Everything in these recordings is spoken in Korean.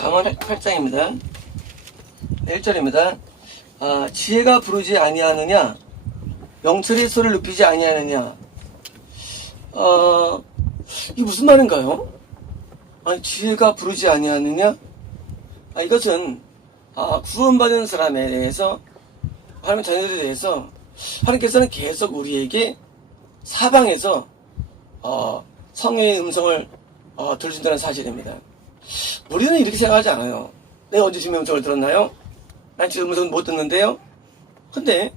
잠언 8장입니다. 1절입니다. 지혜가 부르지 아니하느냐, 명철이 소리를 높이지 아니하느냐. 이게 무슨 말인가요? 지혜가 부르지 아니하느냐? 이것은 구원받은 사람에 대해서, 하나님 자녀들에 대해서 하나님께서는 계속 우리에게 사방에서 성령의 음성을 들으신다는 사실입니다. 우리는 이렇게 생각하지 않아요. 내가 언제 주님의 음성을 들었나요? 난 지금 음성을 못 듣는데요. 근데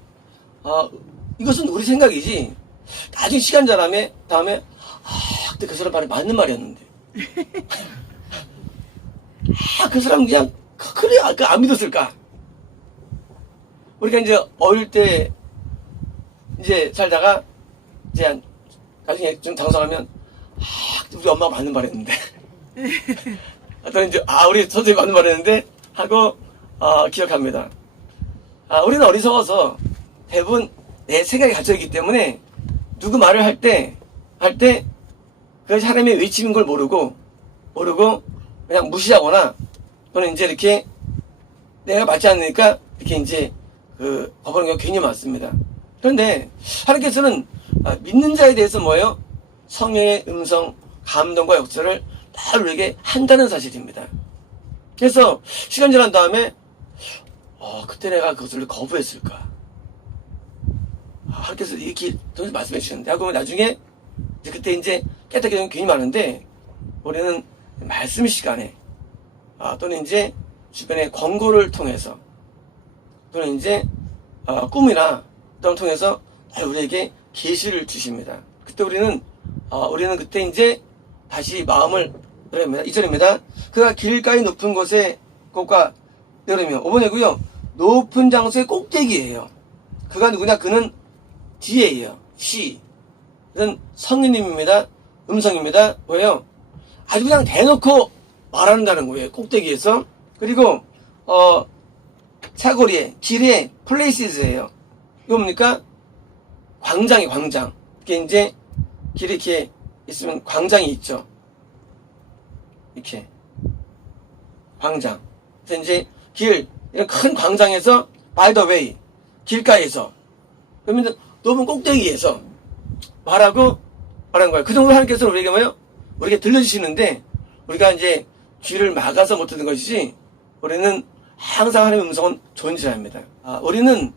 이것은 우리 생각이지, 나중에 시간 지남에 다음에 그때 그 사람 말이 맞는 말이었는데 그 사람 그냥 그래 안 믿었을까? 우리가 이제 어릴 때 이제 살다가 이제 나중에 좀 장성하면 우리 엄마가 맞는 말했는데 또 이제 우리 선생님이 맞는 말했는데 하고 기억합니다. 우리는 어리석어서 대부분 내 생각이 갇혀있기 때문에 누구 말을 할 때 그 사람의 외침인 걸 모르고 그냥 무시하거나 또는 이제 이렇게 내가 맞지 않으니까 이렇게 이제 거부하는 경우가 굉장히 많습니다. 그런데 하나님께서는 믿는 자에 대해서 뭐예요? 성령의 음성, 감동과 역사를 다 우리에게 한다는 사실입니다. 그래서 시간 지난 다음에 그때 내가 그것을 거부했을까? 하나님께서 이렇게 말씀해 주셨는데 하고 나중에 그때 이제 깨닫게 되는 경우가 굉장히 많은데, 우리는 말씀 시간에 또는 이제 주변의 권고를 통해서 또는 이제 꿈이나 또는 통해서 우리에게 계시를 주십니다. 그때 우리는 그때 이제 다시 마음을 열입니다. 2절입니다. 그가 길가의 높은 곳에 꽃과 열으며 5번이고요. 높은 장소의 꼭대기예요. 그가 누구냐? 그는 지혜예요. 그는 성령님입니다. 음성입니다. 뭐예요? 아주 그냥 대놓고 말한다는 거예요. 꼭대기에서. 그리고 사거리에, 길에, 플레이스예요. 이거 뭡니까? 광장. 이게 이제 길에 이렇게 있으면 광장이 있죠. 이렇게 광장. 그래서 이제 이런 큰 광장에서 by the way, 길가에서, 그러면 높은 꼭대기에서 말하는 거예요. 그 정도 하나님께서 우리에게 뭐예요? 우리에게 들려주시는데 우리가 이제 귀를 막아서 못 듣는 것이지, 우리는 항상 하나님의 음성은 존재합니다. 우리는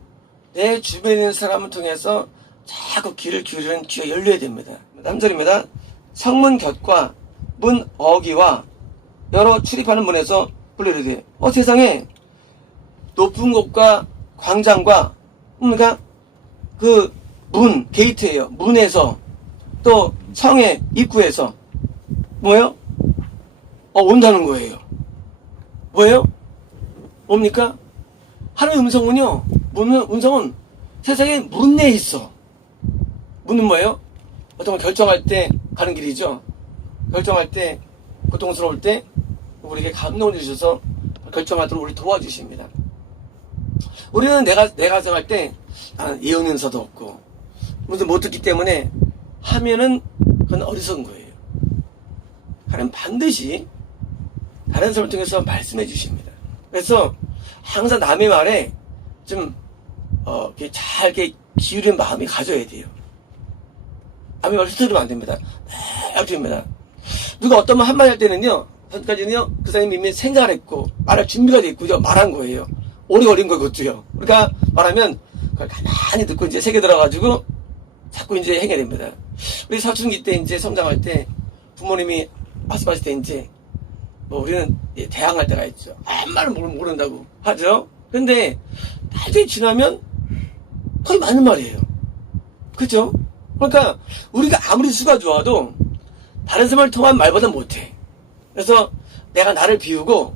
내 주변에 있는 사람을 통해서 자꾸 귀를 기울이는 귀가 열려야 됩니다. 3절입니다. 성문 곁과 문 어귀와 여러 출입하는 문에서 불리르되. 세상에 높은 곳과 광장과 그러니까 그 문, 게이트예요. 문에서 또 성의 입구에서 뭐예요? 온다는 거예요. 뭐예요? 뭡니까? 하나님의 음성은요, 음성은 세상에 문 내에 있어. 문은 뭐예요? 어떤 걸 결정할 때 가는 길이죠. 결정할 때, 고통스러울 때 우리에게 감동을 주셔서 결정하도록 우리 도와주십니다. 우리는 내가 생각할 때 예언연서도 없고 무슨 못 듣기 때문에 하면은 그건 어리석은 거예요. 하나님 반드시 다른 사람을 통해서 말씀해 주십니다. 그래서 항상 남의 말에 좀 잘 기울인 마음이 가져야 돼요. 남의 말을 흩어지면 안 됩니다. 됩니다. 누가 어떤 말 한마디 할 때는요, 전까지는요, 그 사람이 이미 생각을 했고 말할 준비가 돼 있고 말한 거예요. 오래 걸린 거 그것도요. 그러니까 말하면 그걸 가만히 듣고 이제 새겨 들어가지고 자꾸 이제 행해야 됩니다. 우리 사춘기 때 이제 성장할 때 부모님이 말씀하실 때 이제 우리는 대항할 때가 있죠. 아무 말은 모른다고 하죠. 근데 나중에 지나면 거의 맞는 말이에요. 그죠? 그러니까 우리가 아무리 수가 좋아도 다른 사람을 통한 말보다 못해. 그래서 내가 나를 비우고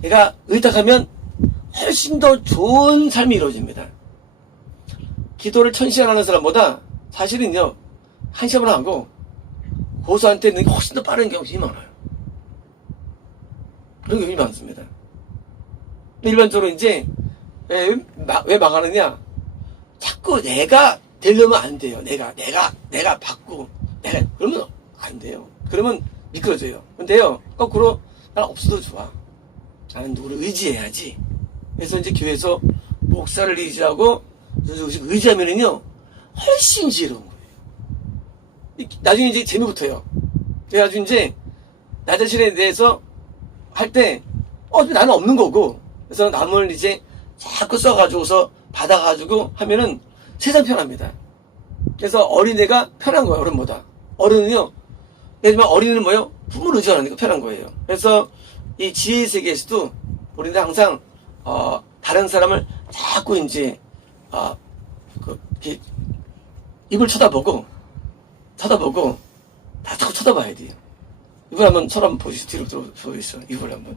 내가 의탁하면 훨씬 더 좋은 삶이 이루어집니다. 기도를 1000시간 하는 사람보다 사실은요, 1시간만 하고 고수한테 있는 게 훨씬 더 빠른 경우가 많아요. 그런 경우가 많습니다. 일반적으로 이제 왜 망하느냐? 자꾸 내가 되려면 안 돼요. 내가 받고 그러면 안 돼요. 그러면 미끄러져요. 근데요, 거꾸로 난 없어도 좋아. 나는 누구를 의지해야지. 그래서 이제 교회에서 목사를 의지하고 의지하면은요 훨씬 지혜로운 거예요. 나중에 이제 재미부터요. 그래가지고 이제 나 자신에 대해서 할 때 나는 없는 거고, 그래서 남을 이제 자꾸 써가지고서 받아가지고 하면은 세상 편합니다. 그래서 어린애가 편한 거예요. 어른보다. 어른은요, 예를 들면 어린이는 뭐예요? 부모를 의지하는 게 편한 거예요. 그래서 이 지혜의 세계에서도 우리는 항상 다른 사람을 자꾸 이제 이렇게 입을 쳐다보고 다 자꾸 쳐다봐야 돼요. 이걸 한번 한번 보시죠. 뒤로 보시죠. 이걸 한번.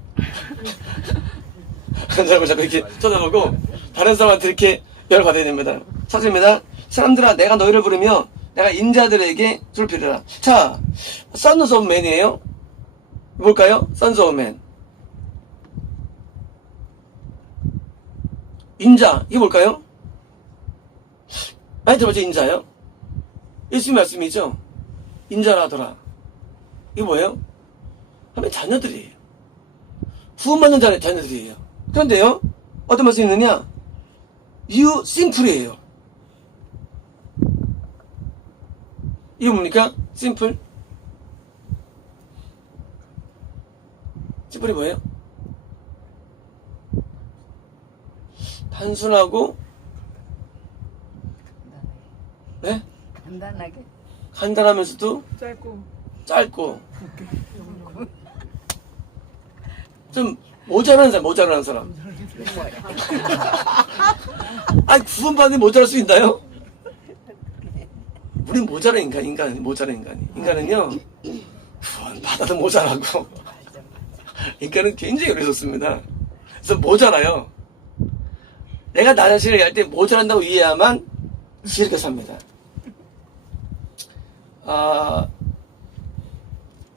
한 사람을 자꾸 이렇게 쳐다보고 다른 사람한테 이렇게 열을 받아야 됩니다. 사실입니다. 사람들아, 내가 너희를 부르며 내가 인자들에게 줄 필요라. 자, Sons of Man이에요. 뭘까요? Sons of Man. 인자, 이게 뭘까요? 많이 들어봤죠, 인자요? 예수님 말씀이죠? 인자라 하더라. 이게 뭐예요? 하면 자녀들이에요. 구원받는 자녀들이에요. 그런데요, 어떤 말씀이 있느냐? You simple이에요. 이게 뭡니까? 심플? 심플이 뭐예요? 단순하고, 네? 간단하게. 간단하면서도 짧고 좀 모자라는 사람. 아니, 구원받는 모자랄 수 있나요? 우린 모자란 모자란 인간이. 인간은요, 구원받아도 모자라고. 인간은 굉장히 어리석습니다. 그래서 모자라요. 내가 나 자신을 할 때 모자란다고 이해해야만 지혜롭게 삽니다.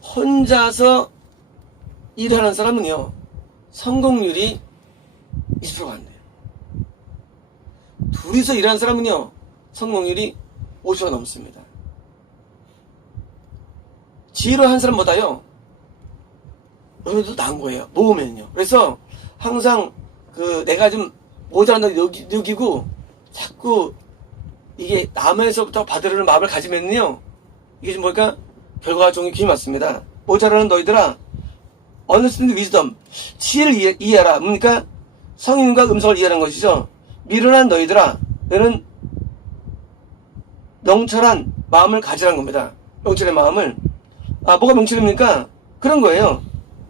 혼자서 일하는 사람은요, 성공률이 20%가 안 돼요. 둘이서 일하는 사람은요, 성공률이 50%가 넘습니다. 지혜로 한 사람보다요, 어느 정도 나은 거예요. 모으면요. 그래서 항상 내가 좀 모자란다고 여기고 자꾸 이게 남에서부터 받으려는 마음을 가지면요, 이게 좀 뭘까? 결과가 종이 귀히 맞습니다. 모자라는 너희들아, understand wisdom, 지혜를 이해하라. 뭡니까? 성인과 음성을 이해하는 것이죠. 미련한 너희들아, 너는 명철한 마음을 가지라는 겁니다. 명철의 마음을. 뭐가 명철입니까? 그런 거예요.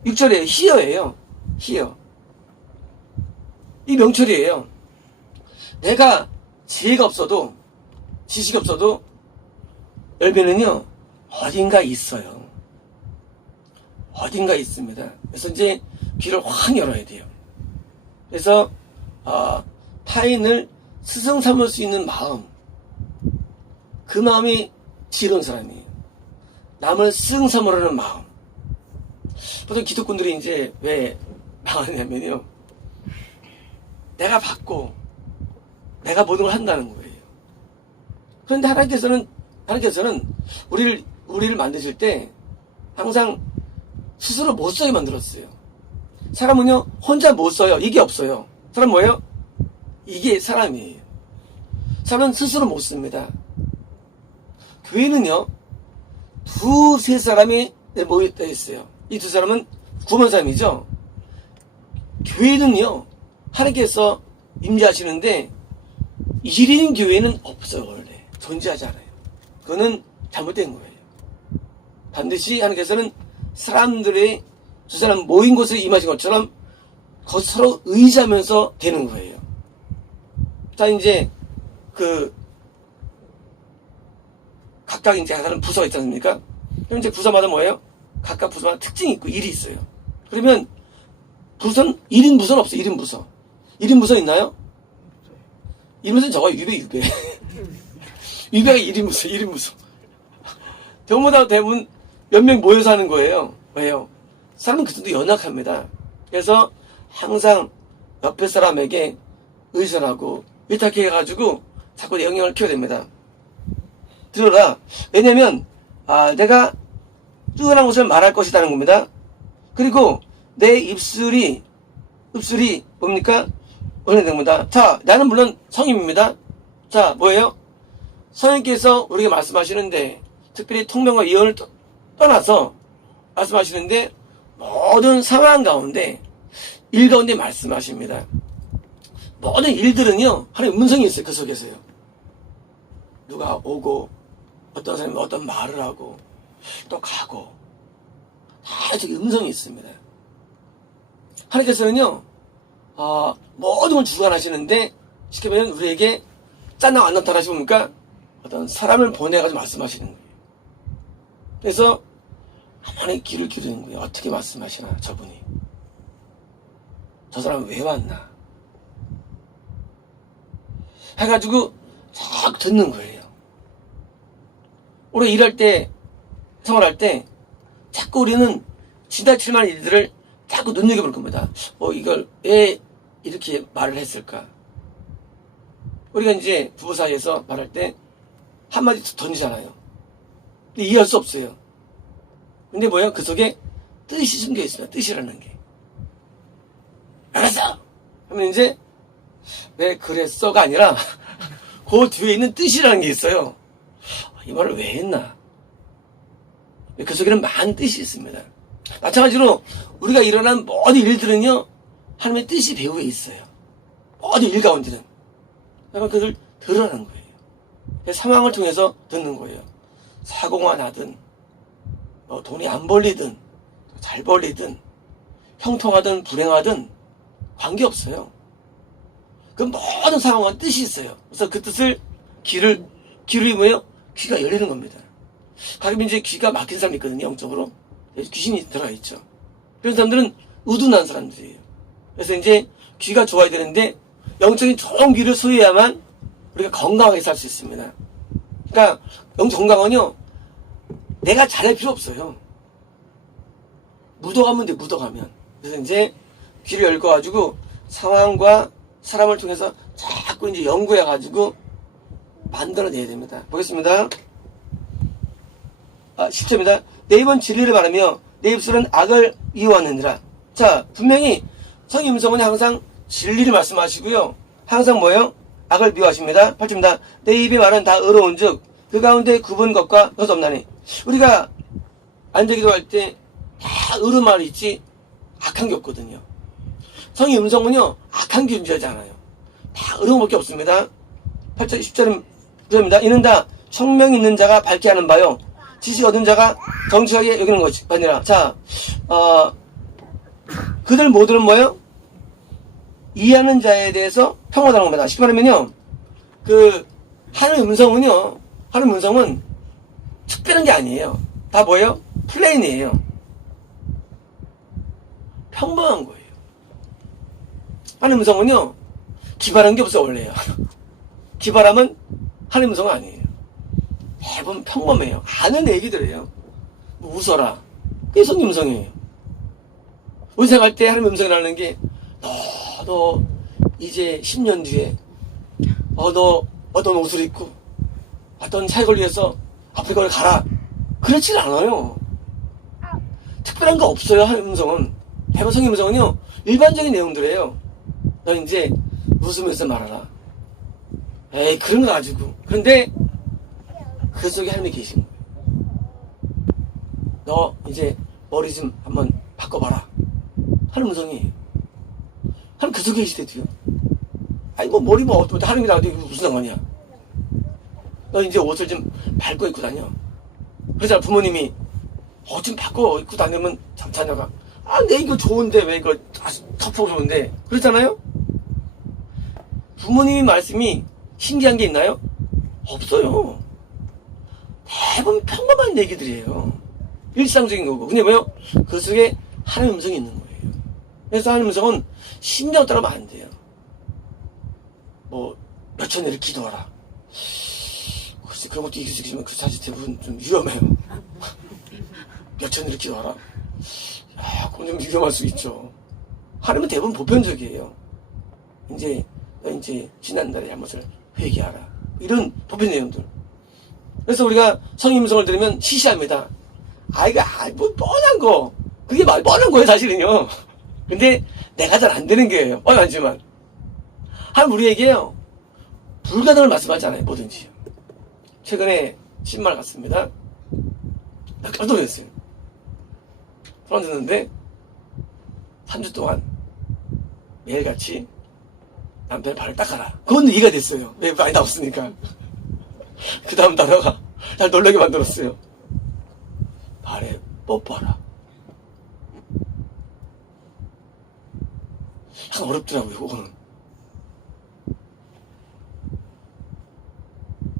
6절에 희어예요. 희어. 이 명철이에요. 내가 지혜가 없어도, 지식이 없어도 열매는요, 어딘가 있어요. 어딘가 있습니다. 그래서 이제 귀를 확 열어야 돼요. 그래서 타인을 스승 삼을 수 있는 마음, 그 마음이 지혜로운 사람이에요. 남을 스승 삼으려는 마음. 보통 기독군들이 이제 왜 망하냐면요, 내가 받고 내가 모든 걸 한다는 거예요. 그런데 하나님께서는 우리를 만드실 때 항상 스스로 못 써게 만들었어요. 사람은요, 혼자 못 써요. 이게 없어요. 사람 뭐예요? 이게 사람이에요. 사람은 스스로 못 씁니다. 교회는요, 두세 사람이 모였다 했어요. 이 두 사람은 구원 사람이죠. 교회는요, 하나님께서 임재하시는데 1인 교회는 없어요. 원래 존재하지 않아요. 그거는 잘못된 거예요. 반드시 하나님께서는 사람들의 두 사람 모인 곳에 임하신 것처럼 거기서 서로 의지하면서 되는 거예요. 자, 이제 각각 이제 다른 부서가 있지 않습니까? 그럼 이제 부서마다 뭐예요? 각각 부서마다 특징이 있고 일이 있어요. 그러면 1인 부서는 없어요. 1인 부서. 1인 부서 있나요? 1인 부서는 저거 유배. 유배가 1인 부서, 1인 부서. 전부 다 대부분 몇 명 모여서 하는 거예요. 왜요? 사람은 그 정도 연약합니다. 그래서 항상 옆에 사람에게 의존하고 위탁해가지고 자꾸 내 영향을 키워야 됩니다. 들어라. 왜냐면 내가 뛰어난 것을 말할 것이라는 겁니다. 그리고 내 입술이 읍술이 뭡니까? 은혜됩니다. 자, 나는 물론 성임입니다. 자, 뭐예요? 성령께서 우리에게 말씀하시는데, 특별히 통명과 예언을 떠나서 말씀하시는데, 모든 상황 가운데, 일 가운데 말씀하십니다. 모든 일들은요, 하나님의 음성이 있어요. 그 속에서요. 누가 오고, 어떤 사람이 어떤 말을 하고, 또 가고, 다 저기 음성이 있습니다. 하나님께서는요, 모든 걸 주관하시는데, 쉽게 말하면 우리에게 짠나 안 나타나시니까 어떤 사람을 보내가지고 말씀하시는 거예요. 그래서 가만히 귀를 기울이는 거예요. 어떻게 말씀하시나, 저분이. 저 사람은 왜 왔나. 해가지고 쫙 듣는 거예요. 우리 일할 때, 생활할 때, 자꾸 우리는 지나칠 만한 일들을 자꾸 눈여겨볼 겁니다. 이걸 왜 이렇게 말을 했을까? 우리가 이제 부부 사이에서 말할 때 한마디 던지잖아요. 근데 이해할 수 없어요. 근데 뭐예요? 그 속에 뜻이 숨겨 있어요. 뜻이라는 게. 알았어! 하면 이제, 왜 그랬어가 아니라, 그 뒤에 있는 뜻이라는 게 있어요. 이 말을 왜 했나? 그 속에는 많은 뜻이 있습니다. 마찬가지로 우리가 일어난 모든 일들은요, 하나님의 뜻이 배후에 있어요. 모든 일 가운데는. 그러니까 그걸 들으라는 거예요. 상황을 통해서 듣는 거예요. 사고가 나든, 돈이 안 벌리든, 잘 벌리든, 형통하든, 불행하든, 관계없어요. 그 모든 상황은 뜻이 있어요. 그래서 그 뜻을 귀를 뭐예요? 귀가 열리는 겁니다. 가끔 이제 귀가 막힌 사람이 있거든요, 영적으로. 귀신이 들어가 있죠. 그런 사람들은 의둔한 사람들이에요. 그래서 이제 귀가 좋아야 되는데, 영적인 좋은 귀를 소유해야만 우리가 건강하게 살 수 있습니다. 그러니까, 영적 건강은요, 내가 잘할 필요 없어요. 묻어가면 돼, 묻어가면. 그래서 이제 귀를 열어가지고 상황과 사람을 통해서 자꾸 이제 연구해가지고 만들어내야 됩니다. 보겠습니다. 10절입니다. 내 입은 진리를 바라며 내 입술은 악을 미워하느니라. 자, 분명히 성의 음성은 항상 진리를 말씀하시고요. 항상 뭐예요? 악을 미워하십니다. 8절입니다. 내 입의 말은 다 의로운 즉 그 가운데 굽은 것과 것이 없나니. 우리가 앉아기도할 때 다 의로운 말이 있지 악한 게 없거든요. 성의 음성은요, 악한 게 존재하지 않아요. 다 의로운 것밖에 없습니다. 8절, 10절입니다. 이는 다 청명 있는 자가 밝게 하는 바요. 지식 얻은 자가 정직하게 여기는 것이 아니라. 자, 그들 모두는 뭐예요? 이해하는 자에 대해서 평화하는 겁니다. 쉽게 말하면요, 하나님의 음성은요, 하나님의 음성은 특별한 게 아니에요. 다 뭐예요? 플레인이에요. 평범한 거예요. 하나님의 음성은요, 기발한 게 없어요, 원래요. 기발하면 하나님의 음성은 아니에요. 대부분 평범해요. 아는 얘기들이에요. 뭐 웃어라. 이게 성령 음성이에요. 우리 생각할 때 하나님의 음성이라는 게, 너 이제 10년 뒤에, 너 어떤 옷을 입고, 어떤 사역을 위해서 아프리카를 가라. 그렇지 않아요. 특별한 거 없어요, 하나님의 음성은. 대부분 성령 음성은요, 일반적인 내용들이에요. 너 이제 웃으면서 말하라. 에이, 그런 거 가지고. 그런데, 그 속에 하나님이 계신 거예요. 너 이제 머리 좀 한번 바꿔봐라. 하나님 음성이에요. 하나님 그 속에 계시대도요. 아니 뭐 머리 뭐 어떻게 하나님이 나한테 무슨 상관이야. 너 이제 옷을 좀 밟고 입고 다녀. 그러잖아. 부모님이 좀 바꿔 입고 다니면 자녀가 내 이거 좋은데 왜 이거 터프고 좋은데 그렇잖아요. 부모님의 말씀이 신기한 게 있나요? 없어요. 대부분 평범한 얘기들이에요. 일상적인 거고. 근데 뭐요? 그 속에 하나님의 음성이 있는 거예요. 그래서 하나님의 음성은 심령 따라가면 안 돼요. 뭐, 몇천 일을 기도하라. 글쎄, 그런 것도 익숙해지면 그 사실 대부분 좀 위험해요. 몇천 일을 기도하라. 그건 좀 위험할 수 있죠. 하나님은 대부분 보편적이에요. 이제 지난달의 잘못을 회개하라. 이런 보편 내용들. 그래서 우리가 성의 음성을 들으면 시시합니다. 이거 뭐 뻔한 거. 그게 뻔한 거예요, 사실은요. 근데 내가 잘 안 되는 거예요. 뻔하지만. 하나님 우리에게요, 불가능을 말씀하지 않아요. 뭐든지. 최근에 신발 갔습니다. 나 깜짝 놀랐어요. 손 듣는데 3주 동안 매일같이 남편의 발을 닦아라. 그건 이해가 됐어요. 왜 많이 나왔으니까. 그 다음 단어가 날 놀라게 만들었어요. 발에 뽀뽀하라. 약간 어렵더라고요, 그거는.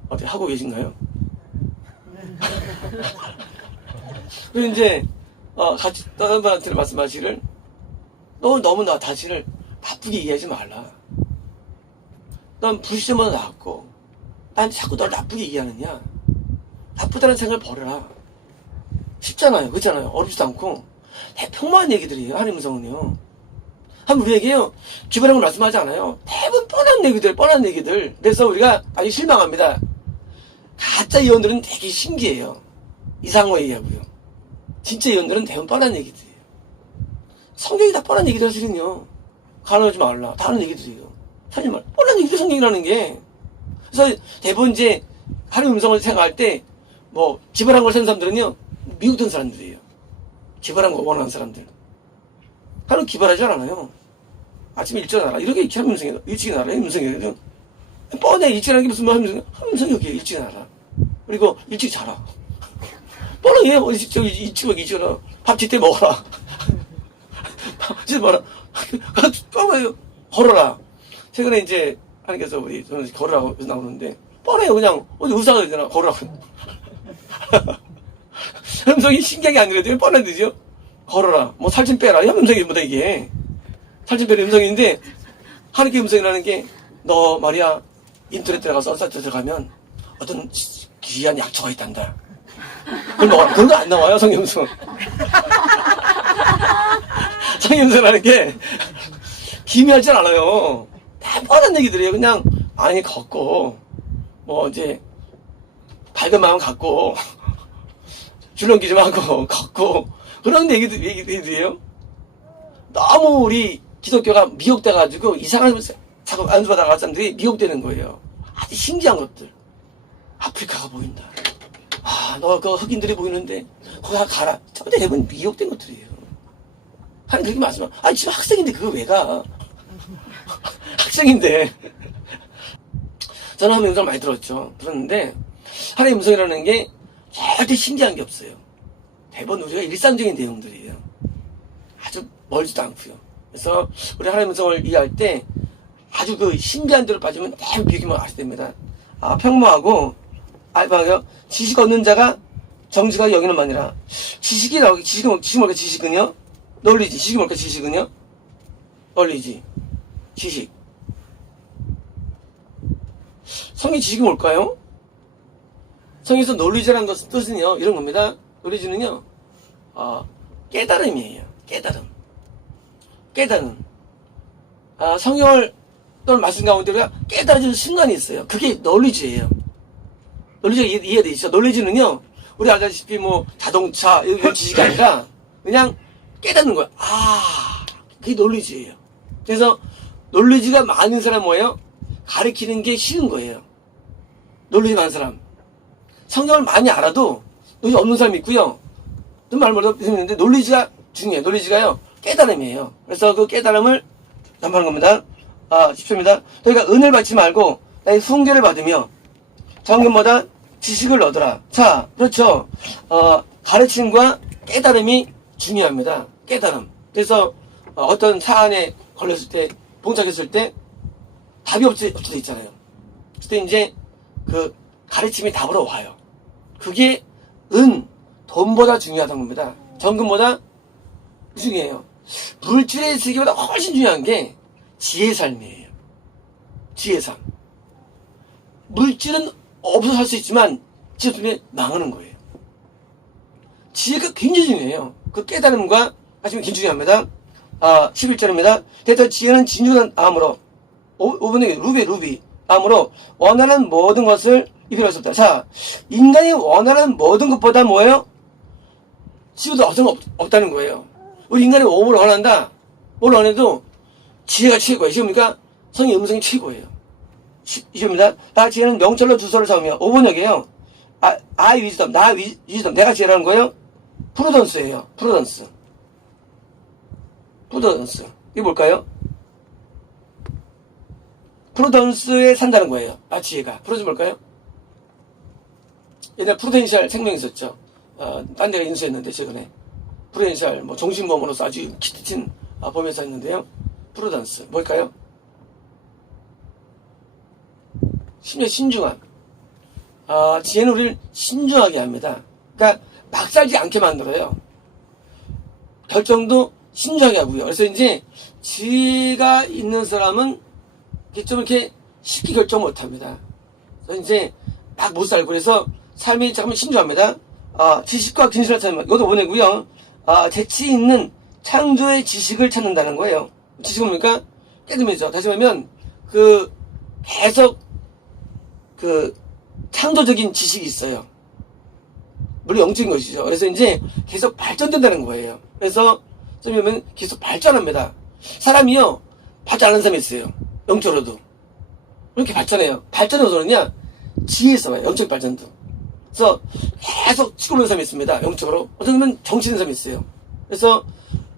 어떻게 하고 계신가요? 그리고 이제, 같이 다른 분한테 말씀하시기를, 너 너무 나 자신을 나쁘게 얘기하지 말라. 넌 불시험만 나왔고, 난 자꾸 널 나쁘게 얘기하느냐? 나쁘다는 생각을 버려라. 쉽잖아요. 그렇잖아요. 어렵지도 않고. 평범한 얘기들이에요. 하나님 음성은요. 하나님 우리에게요, 기발한 걸 말씀하지 않아요. 대부분 뻔한 얘기들. 그래서 우리가 아주 실망합니다. 가짜 예언들은 되게 신기해요. 이상한 얘기하고요. 진짜 예언들은 대부분 뻔한 얘기들이에요. 성경이 다 뻔한 얘기들 하시는요. 가능하지 말라. 다 하는 얘기들이에요. 사실 말 뻔한 얘기들 성경이라는 게. 그래서 대부분 이제 하나님 음성을 생각할 때 뭐 기발한 걸 쓰는 사람들은요, 미국 돈 사람들이에요. 기발한 거 원하는 사람들. 하나님 기발하지 않아요. 아침에 일찍 나라. 이렇게 하면 음성이에요. 일찍 나라. 음성이에요. 뻔해. 일찍 나는 게 무슨 말 하면 음성이 여기에요. 일찍 나라. 그리고 일찍 자라. 뻔해. 일찍 나라. 밥 짓때 먹어라. 밥 짓때 먹어라. 뻔해요. 걸어라. 최근에 이제 하나님께서 저는 걸으라고 나오는데 뻔해요. 그냥 어디 의사가 되잖아. 걸으라고. 음성이 신기하게 안 들려도 뻔한데죠. 걸어라. 뭐 살 좀 빼라. 이 음성이보다 이게 살 좀 빼라 음성인데, 하나님의 음성이라는 게 너 말이야 인터넷 들어가서 사이트 들어가면 어떤 귀한 약초가 있단다. 그런 거 안 나와요. 성경 음성. 성경 음성이라는 게 기미하지 않아요. 다 뻔한 얘기들이에요. 그냥 아니 걷고 뭐 이제 밝은 마음 갖고 줄넘기 좀 하고 걷고 그런 얘기들이에요. 너무 우리 기독교가 미혹돼가지고 이상한 자꾸 안수받아간 사람들이 미혹되는 거예요. 아주 신기한 것들. 아프리카가 보인다. 너 그 흑인들이 보이는데 거기 가라. 근데 대부분 미혹된 것들이에요. 하나님 그렇게 말씀하면 지금 학생인데 그거 왜 가? 학생인데. 저는 하나님 음성을 많이 들었는데 하나님 음성이라는 게 절대 신기한 게 없어요. 대부분 우리가 일상적인 내용들이에요. 아주 멀지도 않고요. 그래서 우리 하나님 음성을 이해할 때 아주 그 신비한 데로 빠지면 대부분 비교만 하셔야 됩니다. 평범하고 알바요. 지식 얻는 자가 정직하게 여기는 만이라. 지식이 나오기, 지식이 뭘까, 지식은요? 논리지. 지식이 뭘까, 지식은요? 논리지. 지식. 성의 지식이 뭘까요? 성에서 논리지라는 것은 뜻은요, 이런 겁니다. 논리지는요, 깨달음이에요. 깨달음. 성경을 또는 말씀 가운데 우리가 깨달아지는 순간이 있어요. 그게 논리지예요. 논리지가 이해되시죠? 논리지는요, 우리 알다시피 뭐 자동차 이런 지식이 아니라 그냥 깨닫는 거예요. 그게 논리지예요. 그래서 논리지가 많은 사람 뭐예요? 가르치는 게 쉬운 거예요. 논리지 많은 사람. 성경을 많이 알아도 논리지 없는 사람이 있고요. 좀 말 못하고 있는데 논리지가 중요해요. 논리지가요, 깨달음이에요. 그래서 그 깨달음을 전파하는 겁니다. 10초입니다. 그러니까 은혜를 받지 말고 나의 훈계를 받으며 정금보다 지식을 얻어라. 자, 그렇죠. 가르침과 깨달음이 중요합니다. 깨달음. 그래서 어떤 사안에 걸렸을 때, 봉착했을 때 답이 없을 때 있잖아요. 그때 이제 그 가르침이 답으로 와요. 그게 돈보다 중요하다는 겁니다. 정금보다 중요해요. 물질의 세계보다 훨씬 중요한 게 지혜의 삶이에요. 지혜의 삶. 물질은 없어서 살 수 있지만 지혜 때문에 망하는 거예요. 지혜가 굉장히 중요해요. 그 깨달음과 하시면 굉장히 중요합니다. 11절입니다. 대터 지혜는 진중한 암으로 5분의 루비 암으로 원하는 모든 것을 이끌어 수 없다. 자, 인간이 원하는 모든 것보다 뭐예요? 지혜도 없다는 거예요. 우리 인간이 오물을 원한다. 뭘 안 해도 지혜가 최고예요. 지금니까 성의 음성이 최고예요. 이겁니다. 나 지혜는 명철로 주소를 잡으며 5번역이에요. I wisdom, 나 wisdom, 내가 지혜라는 거예요. 프루던스예요. 프루던스. 이게 뭘까요? 프루던스에 산다는 거예요. 지혜가. 프루던스 뭘까요? 옛날 프루덴셜 생명이 있었죠. 딴 데가 인수했는데 최근에 프루덴셜 종신보험으로서 아주 기특한 보험회사 있는데요. 프루던스 뭘까요? 심지어 신중한. 지혜는 우리를 신중하게 합니다. 그러니까 막 살지 않게 만들어요. 결정도 신중하게 하고요. 그래서 이제 지혜가 있는 사람은 좀 이렇게 쉽게 결정 못 합니다. 그래서 이제 막 못 살고 그래서 삶이 잠깐만 신중합니다. 지식과 진실을 찾는 것. 이것도 보내고요. 재치 있는 창조의 지식을 찾는다는 거예요. 지식은 뭡니까? 깨달음이죠. 다시 말하면, 계속, 창조적인 지식이 있어요. 물론 영적인 것이죠. 그래서 이제 계속 발전된다는 거예요. 그래서, 좀 보면 계속 발전합니다. 사람이요, 발전 안 하는 사람이 있어요. 영적으로도. 왜 이렇게 발전해요? 발전은 어디서 오느냐? 지혜에서 와요. 영적 발전도. 그래서 계속 치고 오는 사람이 있습니다. 영적으로. 어떤 면 정치는 사람이 있어요. 그래서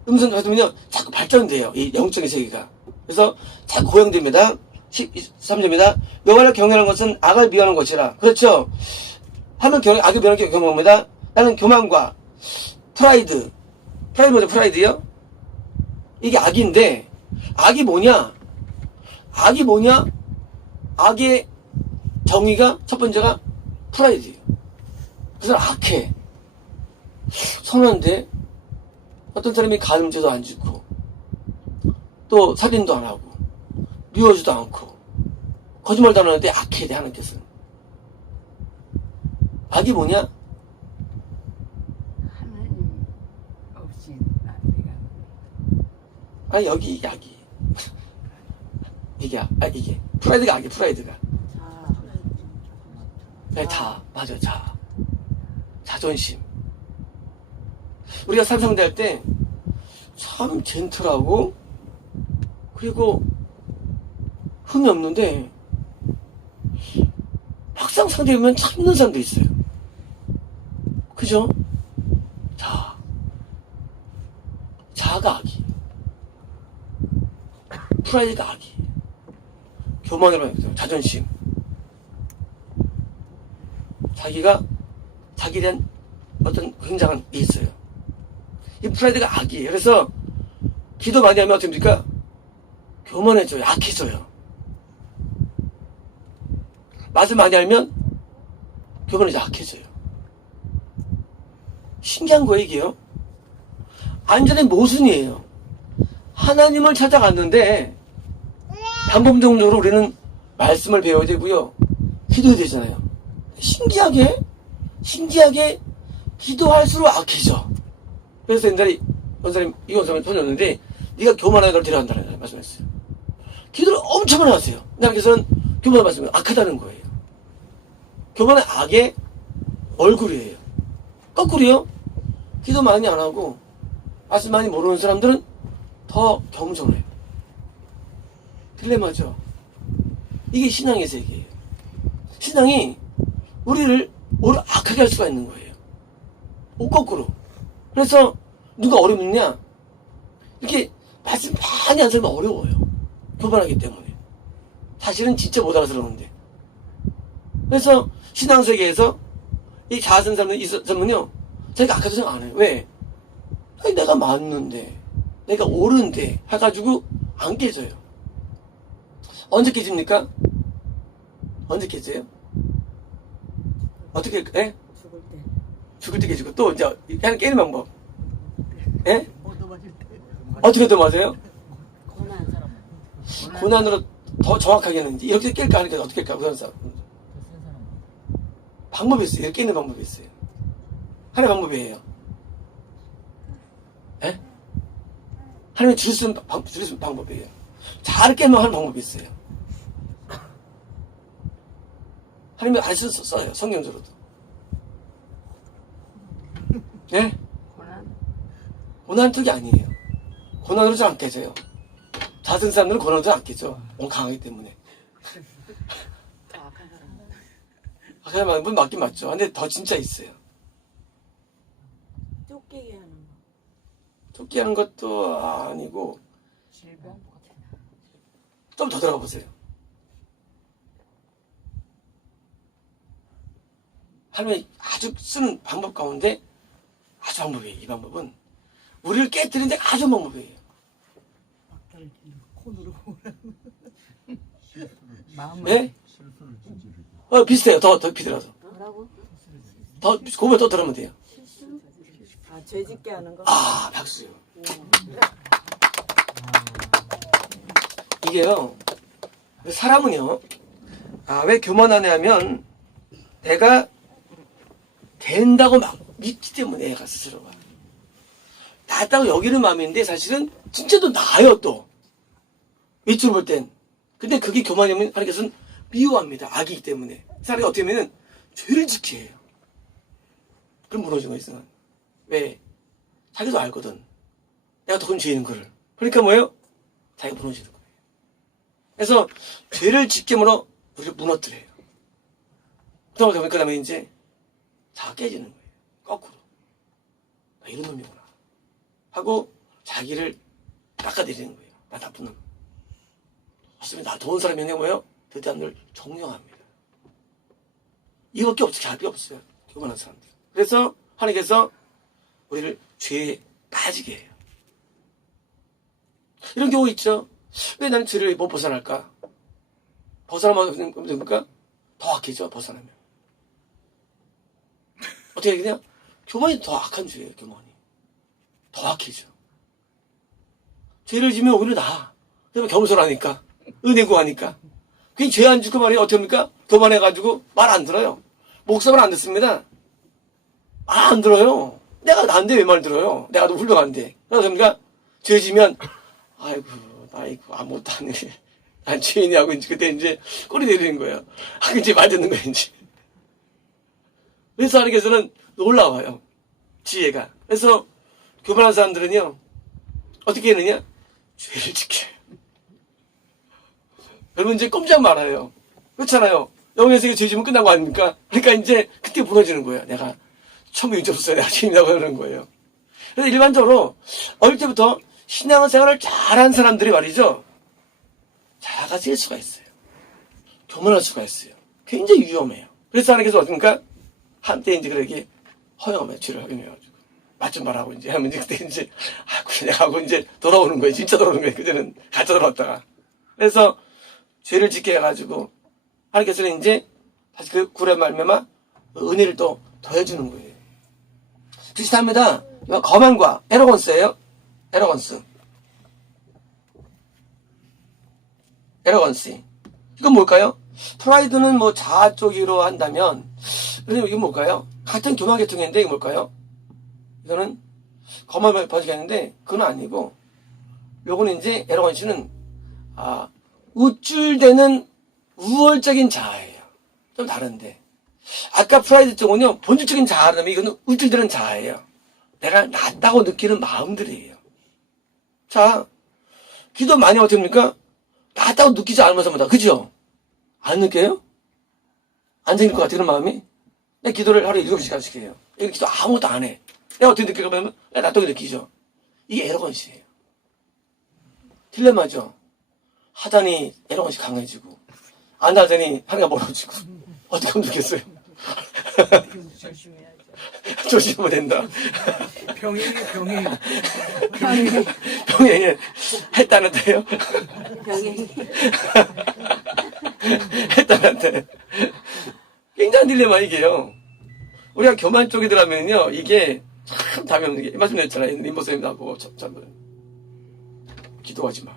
음성 받으면요, 자꾸 발전돼요. 이 영적인 세계가. 그래서 자꾸 고용됩니다. 13절입니다. 여호와를 경외하는 것은 악을 미워하는 것이라. 그렇죠. 하면 악을 미워하는 게 경외합니다. 나는 교만과 프라이드 뭐죠? 프라이드요? 이게 악인데, 악이 뭐냐? 악의 정의가, 첫 번째가 프라이드예요. 그 사람 악해. 선한데, 어떤 사람이 가늠죄도 안 짓고, 또 살인도 안 하고, 미워지도 않고, 거짓말도 안 하는데 악해, 하나님께서는. 악이 뭐냐? 하나님 없이 내가. 여기 이게 악이. 이게. 프라이드가 악이야, 프라이드가. 맞아, 자존심. 우리가 삶 상대할 때, 참 젠틀하고, 그리고, 흠이 없는데, 막상 상대하면 참는 사람도 있어요. 그죠? 자아가 악이. 프라이드가 악이. 교만으로 자존심. 자기에 대한 어떤 굉장한 게 있어요. 이 프라이드가 악이에요. 그래서 기도 많이 하면 어떻게 됩니까? 교만해져요. 약해져요. 맛을 많이 알면 교만해져 약해져요. 신기한 거예요, 이게요. 완전히 모순이에요. 하나님을 찾아갔는데 반복적으로 우리는 말씀을 배워야 되고요. 기도해야 되잖아요. 신기하게 기도할수록 악해져. 그래서 옛날에 원사님, 이 원사님 손이었는데 네가 교만한 걸 데려간다는 말씀했어요. 기도를 엄청 많이 하세요. 하나님께서는 교만한 말씀은 악하다는 거예요. 교만은 악의 얼굴이에요. 거꾸로요. 기도 많이 안 하고 말씀 많이 모르는 사람들은 더 겸손해요. 딜레마죠. 이게 신앙의 세계예요. 신앙이 우리를 오히려 악하게 할 수가 있는 거예요. 거꾸로. 그래서 누가 어렵냐? 이렇게 말씀 많이 안 살면 어려워요. 교만하기 때문에. 사실은 진짜 못 알아들었는데. 그래서 신앙세계에서 이 자아선 사람은요, 자기가 악하다고 생각 안 해요. 왜? 아니, 내가 맞는데, 내가 옳은데 해가지고 안 깨져요. 언제 깨집니까? 언제 깨져요? 어떻게, 예? 죽을 때 깨지고, 또 이제 하나 깨는 방법. 예? 어떻게 얻어맞아요? 고난으로 더 정확하게는 이렇게 깰까 하니까 어떻게 깰까? 우선 방법이 있어요. 이렇게 깨는 방법이 있어요. 하나의 방법이에요. 예? 하나님이 주신 방법이에요. 잘 깨면 하는 방법이 있어요. 하나님이 안 썼어요. 성경적으로도. 예? 고난 턱이 아니에요. 고난으로 잘 안 깨져요. 자선 사람들은 고난으로 잘 안 깨져. 너무 강하기 때문에. 더 악한 사람. 악한 사람은 맞긴 맞죠. 근데 더 진짜 있어요. 쫓기게 하는 거. 쫓기 하는 것도 아니고, 질병? 좀 더 들어가 보세요. 하나님이 아주 쓰는 방법 가운데 아주 방법이에요. 이 방법은 우리를 깨뜨리는 데 아주 방법이에요. 막달기는 콘으로 마음을 네? 비슷해요. 더 비슷해서. 뭐라고? 더 고개 더 들으면 돼요. 실수? 아, 죄짓게 하는 거? 아, 박수요. 이게요. 사람은요. 왜 교만하냐 하면 내가 된다고 막 믿기 때문에 애가 스스로가. 낫다고 여기는 마음인데 사실은 진짜 또 나아요 또. 밑으로 볼 땐. 근데 그게 교만이면 하나님께서는 미워합니다. 악이기 때문에. 사람이 어떻게 하면은 죄를 짓게 해요. 그럼 무너지는 거 있어요. 왜? 자기도 알거든. 내가 더 큰 죄인 거를. 그러니까 뭐예요? 자기가 무너지는 거예요. 그래서 죄를 짓게물어 우리를 무너뜨려요. 그 다음에 이제 다 깨지는 거예요. 거꾸로. 나 이런 놈이구나. 하고 자기를 깎아내리는 거예요. 나 나쁜 놈. 맞습니다. 나 좋은 사람이 있는 뭐예요? 드디어 늘 존경합니다. 이거밖에 없어. 답이 없어요. 교만한 사람들. 그래서 하나님께서 우리를 죄에 빠지게 해요. 이런 경우 있죠. 왜 나는 죄를 못 벗어날까? 벗어나면 됩니까? 더 악해져, 벗어나면. 어떻게 그냥 교만이 더 악한 죄예요, 교만이. 더 악해져. 죄를 지면 오히려 나아. 그러면 겸손하니까, 은혜 구하니까. 괜히 죄 안 짓고 말이에요. 어떻게 합니까? 교만해가지고 말 안 들어요. 목사만 안 듣습니다. 말 안 들어요. 내가 난데 왜 말 들어요? 내가 더 훌륭한데. 그래서 그러니까 죄 지면 아이고 아무것도 안 해. 난 죄인이 하고 이제 그때 이제 꼬리 내리는 거예요. 이제 맞는 거예요 이제. 그래서 하나님께서는 놀라워요. 지혜가. 그래서 교만한 사람들은요 어떻게 하느냐? 죄를 지켜요. 여러분 이제 꼼짝 말아요. 그렇잖아요. 영에서 죄 지면 끝난 거 아닙니까? 그러니까 이제 그때 무너지는 거예요. 내가 처음에 유죄로서 내가 죄인이라고 그러는 거예요. 그래서 일반적으로 어릴 때부터 신앙생활을 잘한 사람들이 말이죠. 자아가 셀 수가 있어요. 교만할 수가 있어요. 굉장히 위험해요. 그래서 하나님께서 어떻습니까? 한때 이제 그렇게 허용하면 죄를 허용해가지고 맛 좀 말하고 이제 하면 이제 그때 이제 그래 하고 이제 돌아오는 거예요. 진짜 돌아오는 거예요. 그전엔 가짜 돌아왔다가. 그래서 죄를 짓게 해가지고 하나님께서는 이제 다시 그 굴의 말미암아 은혜를 또 더해주는 거예요. 비슷합니다. 거만과 에러건스예요. 에러건스. 이건 뭘까요? 프라이드는 뭐 자아 쪽으로 한다면, 그러면 이건 뭘까요? 같은 교만 계통인데, 이게 뭘까요? 이거는 거만을 번지겠는데, 그건 아니고, 요거는 이제 에러건스는, 우쭐대는 우월적인 자아예요. 좀 다른데. 아까 프라이드 쪽은요, 본질적인 자아라면 이거는 우쭐대는 자아예요. 내가 낫다고 느끼는 마음들이에요. 자, 기도 많이 어떻게 합니까? 낫다고 느끼지 않으면서 보다. 그죠? 안 느껴요? 안 생길 것 같아, 그런 마음이? 내 기도를 하루에 7시간씩 해요. 이거 기도 아무것도 안 해. 내가 어떻게 느낄까 하면, 낫다고 느끼죠. 이게 에러건시예요. 딜레마죠. 하다니 에러건시 강해지고, 안 하더니 하루가 멀어지고. 어떻게 하면 좋겠어요? 조심해야죠. 조심하면 된다. 병행에 했다는데요. 병행이. 했다는데. 굉장한 딜레마 이게요. 우리가 교만 쪽에 들어가면요. 이게 참 답이 없는 게 말씀드렸잖아요. 임보선님 나보고 기도하지 마.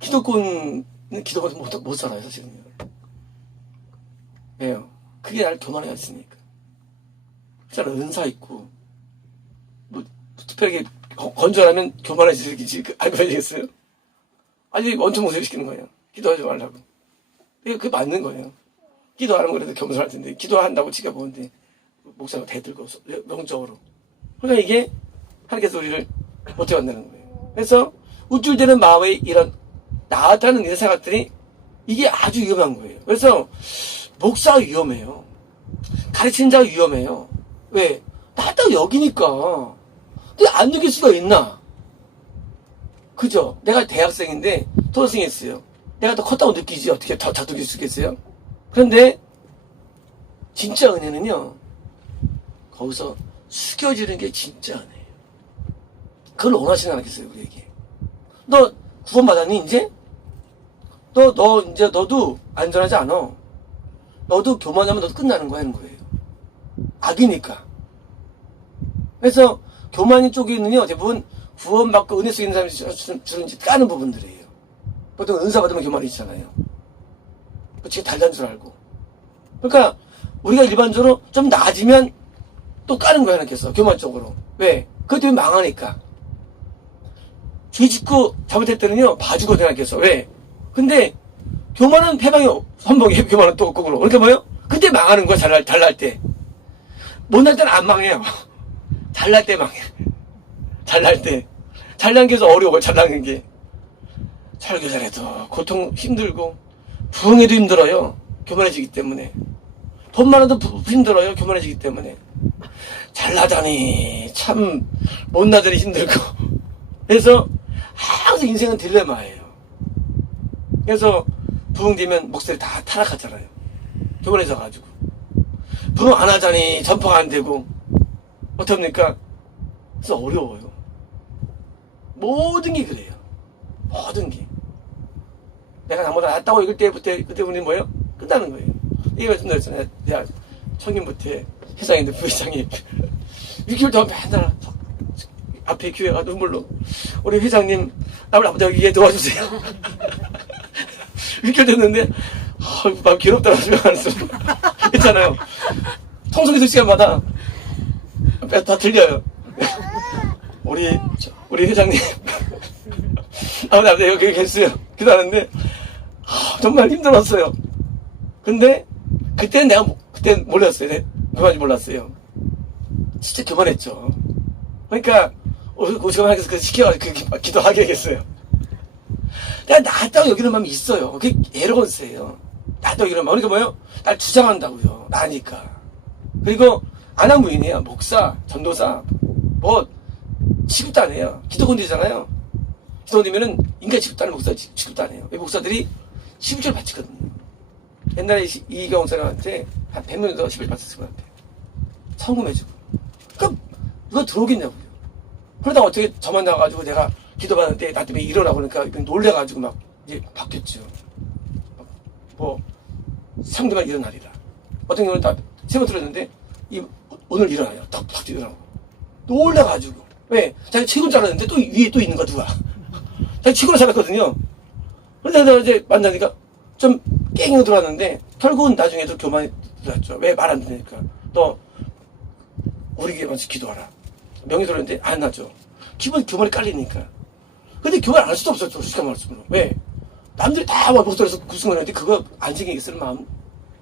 기도꾼은 기도가 못 살아요 사실은요. 왜요? 그게 나를 교만해 했으니까. 그 사람 은사 있고, 뭐, 특별하게 건조하면 교만해지지, 알고 해야겠어요? 아니, 원천 모습 시키는 거예요. 기도하지 말라고. 그게 맞는 거예요. 기도하는 거라도 겸손할 텐데, 기도한다고 지켜보는데, 목사가 대들고, 명적으로. 그러니까 이게 하나님께서 우리를 못해 만드는 거예요. 그래서 우쭐대는 마음의 이런 나왔다는 이런 생각들이 이게 아주 위험한 거예요. 그래서 목사가 위험해요. 가르치는 자가 위험해요. 왜? 나 딱 여기니까. 근데 안 느낄 수가 있나? 그죠? 내가 대학생인데 토성했어요. 내가 더 컸다고 느끼지 어떻게 더 느낄 수 있겠어요? 그런데 진짜 은혜는요. 거기서 숙여지는 게 진짜 은혜예요. 그걸 원하시는 않겠어요, 우리에게. 너 구원 받았니 이제? 이제 너도 안전하지 않아. 너도 교만하면 너도 끝나는 거야 하는 거예요. 악이니까. 그래서 교만인 쪽에는요, 대부분 구원받고 은혜 속에 있는 사람이 주는 까는 부분들이에요. 보통 은사 받으면 교만이 있잖아요. 그치, 달단 줄 알고. 그러니까 우리가 일반적으로 좀 나아지면 또 까는 거야, 하나님께서. 교만 쪽으로. 왜? 그것 때문에 망하니까. 죄 짓고 잘못할 때는요, 봐주거든요, 하나님께서. 왜? 근데 교만은 패방이 선봉이에요. 교만은 또 거꾸로. 그러니까 뭐예요? 그때 망하는 거야. 잘날 때. 못날 때는 안 망해요. 잘날 때 망해. 잘날 때. 잘난 게 어려워요. 잘나는 게. 살기 잘해도 고통 힘들고 부흥해도 힘들어요. 교만해지기 때문에. 돈 많아도 힘들어요. 교만해지기 때문에. 잘나다니 참 못나다니 힘들고. 그래서 항상 인생은 딜레마예요. 그래서 부흥되면 목소리 다 타락하잖아요. 교만해져가지고. 부흥 안 하자니 전파가 안 되고. 어떡합니까? 그래서 어려워요. 모든 게 그래요. 모든 게. 내가 나보다 낫다고 읽을 때부터, 그때 우리는 뭐예요? 끝나는 거예요. 이게 말씀드렸잖아요. 내가 청년부터 회장인데 부회장이 6개월 동안 맨날 앞에 교회가 눈물로 우리 회장님 나를 아버지 여기에 도와주세요. 6개월 됐는데 막 괴롭다고 생각하면서 있잖아요. 통성기도 시간마다 다 들려요. 우리 회장님 아버지 여기 계세요. 기도하는데 정말 힘들었어요. 근데 그때는 그때 몰랐어요. 그만이 몰랐어요. 진짜 교만했죠. 그러니까 오시가 하나님께서 시켜가지고 기도하게 하겠어요. 내가 나왔다고 여기는 마음이 있어요. 그게 에러건스예요. 나도 여기는 마음. 그러니까 뭐예요? 날 주장한다고요. 나니까. 그리고 안하무인이에요. 목사, 전도사, 뭐 취급도 안 해요. 기도건들이잖아요. 기도건들이면은 인간 취급도 안 해요. 목사 취급도 안 해요. 왜 목사들이 11절 바치거든요. 옛날에 이경원 사람한테 한 100명 정도 11절 바쳤을 것 같아요. 성금해주고. 그러니까 누가 들어오겠냐고요. 그러다가 어떻게 저만 나와가지고 내가 기도받는데 나 때문에 일어나고 그러니까 놀래가지고 막 이제 바뀌었죠. 뭐 상대가 일어나리라. 어떤 경우는 다 세번 들었는데 오늘 일어나요. 딱 일어나고. 놀래가지고. 왜? 자기 최고인 줄 알았는데 또 위에 또 있는 거야 누가. 자기 최고로 생각했거든요. 그래서 이제 만나니까 좀 깽이로 들어왔는데 결국은 나중에도 교만이 들어왔죠. 왜 말 안 듣니까. 너 우리 교회 와서 기도하라. 명예 들었는데 안 하죠. 기본 교만이 깔리니까. 근데 교만 안 할 수도 없었죠. 솔직한 말씀으로. 왜? 남들이 다 목소리에서 구승을 했는데 그거 안 챙기겠으면 마음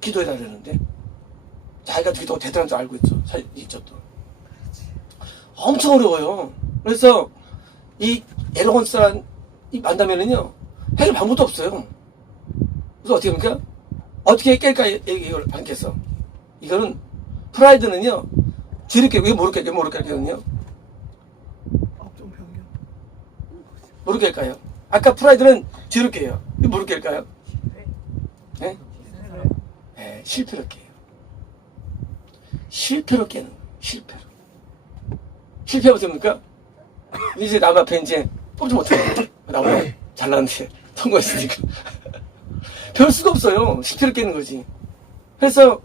기도해야 되는데 자기가 기도가 대단한 줄 알고 있죠. 있죠 또. 엄청 어려워요. 그래서 이 에러건스란 이 만나면은요 해결 방법도 없어요. 그래서 어떻게 합니까? 어떻게 깰까 이걸 반께서 이거는 프라이드는요 뒤를 깨고 왜 모르게 깰거든요. 모르게 깰까요? 아까 프라이드는 뒤를 깨요. 왜 모르게 깰까요? 네? 네, 실패로 깨요. 실패로 깨는 거예요. 실패로. 실패하면 됩니까? 이제 남 앞에 이제 뽑지 못해요. 나보다 잘나는데 통과했으니까. 별 수가 없어요. 실패로 깨는 거지. 그래서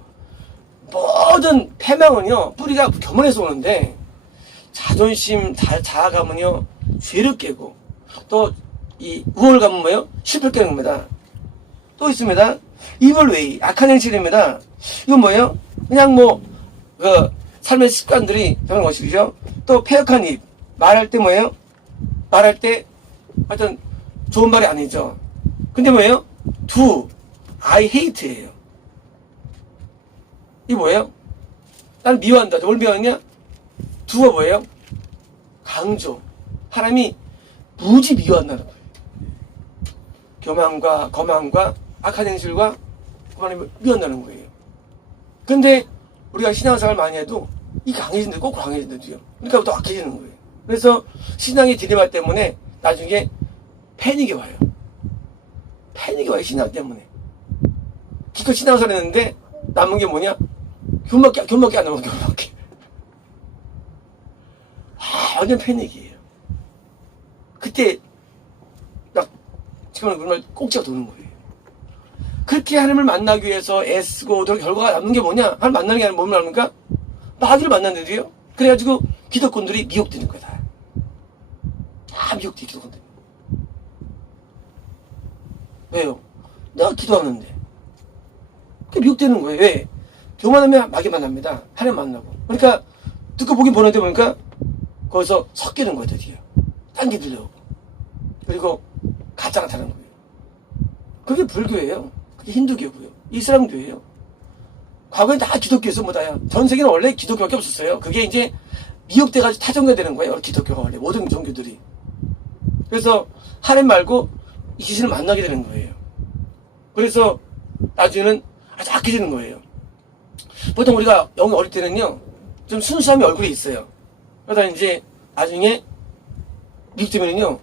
모든 패망은요 뿌리가 교만에서 오는데 자존심, 자아감은요 죄를 깨고 또 이 우월감은 뭐예요? 실패를 깨는 겁니다. 또 있습니다. 이블웨이, 악한 행실입니다. 이건 뭐예요? 그냥 삶의 습관들이 정말 것이죠. 또 폐역한 입, 말할 때 뭐예요? 말할 때 하여튼 좋은 말이 아니죠. 근데 뭐예요? I hate예요. 이게 뭐예요? 난 미워한다. 뭘 미워하냐? 두가 뭐예요? 강조. 하나님이 무지 미워한다는 거예요. 교만과 거만과 악한 행실과 그만을 미워한다는 거예요. 근데 우리가 신앙생활 많이 해도 이 강해진데 꼭 강해진대요. 그러니까 또 악해지는 거예요. 그래서 신앙의 딜레마 때문에 나중에 패닉이 와요. 패닉이 와요. 신앙 때문에. 기껏 신앙생활 했는데 남은 게 뭐냐? 교만밖에 안 남은 교만밖에. 완전 패닉이에요. 그때 딱 지금 그런 꼭지가 도는 거예요. 그렇게 하나님을 만나기 위해서 애쓰고 결과가 남는 게 뭐냐? 하나님 만나는 게 아니라 뭘 말합니까? 마귀를 만났는데도요. 그래가지고 기독군들이 미혹되는 거야. 다 미혹돼 기독군들. 왜요? 내가 기도하는데 그게 미혹되는 거예요. 왜? 교만하면 마귀 만납니다. 하나님 만나고. 그러니까 듣고 보긴 보는데 보니까 거기서 섞이는 거예요. 드디어 딴게 들려오고. 그리고 가짜가 타는 거예요. 그게 불교예요. 그게 힌두교고요. 이슬람교예요. 과거엔 다 기독교에서 뭐다야. 전 세계는 원래 기독교밖에 없었어요. 그게 이제 미혹돼가지고 타종교가 되는 거예요. 기독교가 원래 모든 종교들이. 그래서 하나님 말고 이 귀신을 만나게 되는 거예요. 그래서 나중에는 아주 악해지는 거예요. 보통 우리가 영이 어릴 때는요, 좀 순수함이 얼굴에 있어요. 그러다 이제 나중에 미혹되면은요,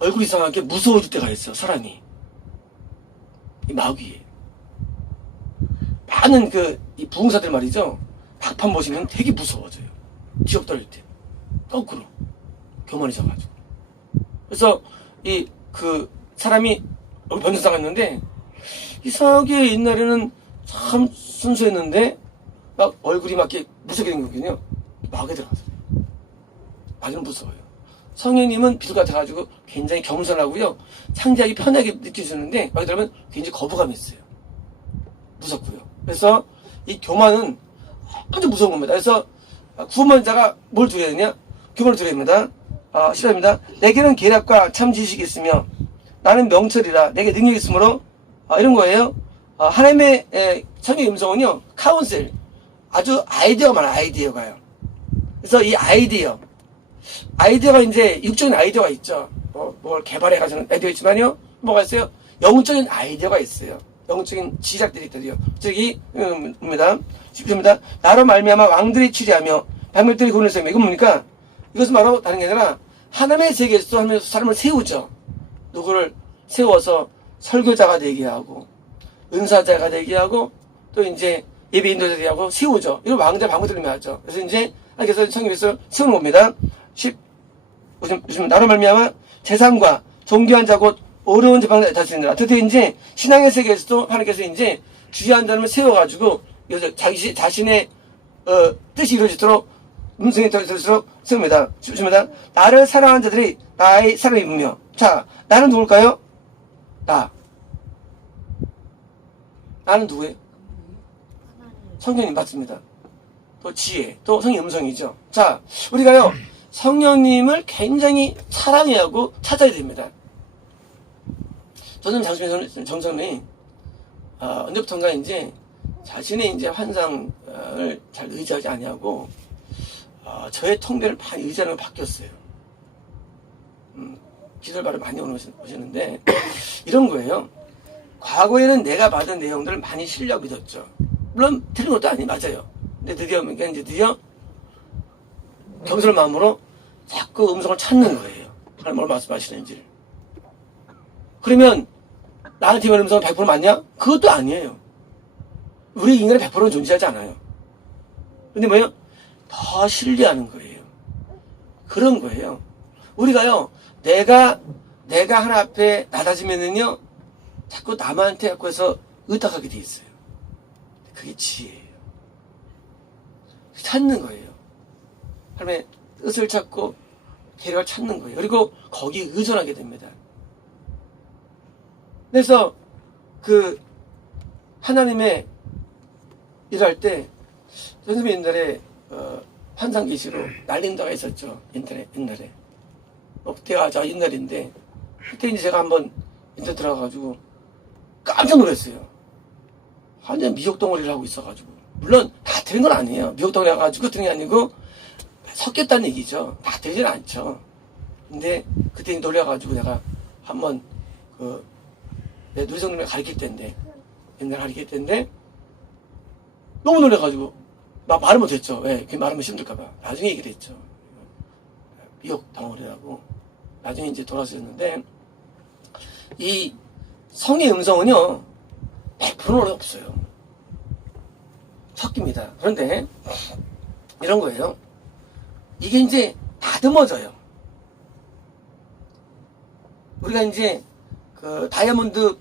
얼굴이 이상하게 무서워질 때가 있어요, 사람이. 이 마귀예요. 많은 이 부흥사들 말이죠. 박판 보시면 되게 무서워져요. 지옥 떨릴 때. 거꾸로. 교만해져가지고. 그래서 사람이 변성사가 있는데, 이상하게 옛날에는 참 순수했는데, 막 얼굴이 막 이렇게 무섭게 생겼거든요. 마귀에 들어가서. 마귀는 무서워요. 성령님은 비둘 같아가지고 굉장히 겸손하고요. 상대하기 편하게 느껴지는데, 마귀 들어가면 굉장히 거부감이 있어요. 무섭고요. 그래서 이 교만은 아주 무서운 겁니다. 그래서 구원받은 자가 뭘 두려야 되냐? 교만을 두려야 됩니다. 10절입니다. 내게는 계략과 참 지식이 있으며 나는 명철이라 내게 능력이 있으므로 이런 거예요. 하나님의 성령의 음성은요. 카운셀. 아주 아이디어가 많아요. 아이디어가요. 그래서 이 아이디어가 이제 육적인 아이디어가 있죠. 뭘 개발해가지고 아이디어 있지만요. 뭐가 있어요? 영적인 아이디어가 있어요. 영적인 지작들이 있더래요. 저기 뭡니다. 10절입니다. 나로 말미암아 왕들이 치리하며 백명들이 구원을 세우며. 이건 뭡니까? 이것은 바로 다른 게 아니라 하나님의 세계에서 하면서 사람을 세우죠. 누구를 세워서 설교자가 되게 하고 은사자가 되게 하고 또 이제 예배 인도자 되게 하고 세우죠. 이걸 왕자 방법들을 의미하죠. 그래서 이제 하나님께서 성경에서 세우는 겁니다. 10 나로 말미암아 재산과 존귀한 자고 어려운 재판을 다스리느라. 특히 이제 신앙의 세계에서도 하나님께서 이제 주의한 사람을 세워가지고 자신의 뜻이 이루어지도록 음성이 들을수록 세웁니다. 좋습니다. 나를 사랑하는 자들이 나의 사랑을 입으며. 자, 나는 누굴까요? 나는 누구예요? 성령님 맞습니다. 또 지혜, 또 성령 음성이죠. 자, 우리가요 성령님을 굉장히 사랑해야 하고 찾아야 됩니다. 저는 정선이 언제부턴가 이제 자신의 이제 환상을 잘 의지하지 아니하고 저의 통배를 많이 의지하는 걸 바뀌었어요. 기도를 바로 많이 오시는데 이런 거예요. 과거에는 내가 받은 내용들을 많이 신뢰하고 믿었죠. 물론 틀린 것도 맞아요. 근데 드디어 겸손한 마음으로 자꾸 음성을 찾는 거예요. 하나님 뭘 말씀하시는지를. 그러면 나한테 이런 음성은 100% 맞냐? 그것도 아니에요. 우리 인간은 100%는 존재하지 않아요. 근데 뭐예요? 더 신뢰하는 거예요. 그런 거예요. 우리가요, 내가 하나 앞에 낮아지면은요, 자꾸 남한테 갖고 해서 의탁하게 돼 있어요. 그게 지혜예요. 찾는 거예요. 하나님의 뜻을 찾고 계략을 찾는 거예요. 그리고 거기에 의존하게 됩니다. 그래서 하나님의 일할 때 선생님이 옛날에 환상 계시로 날린 데가 있었죠. 옛날에 그때가 저 옛날인데 그때 이제 제가 한번 인터넷 들어가가지고 깜짝 놀랐어요. 완전 미혹 덩어리를 하고 있어가지고. 물론 다 들은 건 아니에요. 미혹 덩어리 해가지고 들은 게 아니고 섞였다는 얘기죠. 다 되진 않죠. 근데 그때 놀려가지고 내가 한번 내 누리성님을 가르칠 때인데, 옛날 가르칠 때인데, 너무 놀래가지고, 막 말을 못했죠. 왜? 그 말하면 힘들까봐. 나중에 얘기를 했죠. 미역 덩어리라고. 나중에 이제 돌아서였는데, 이 성의 음성은요, 100%는 없어요. 섞입니다. 그런데, 이런 거예요. 이게 이제 다듬어져요. 우리가 이제 다이아몬드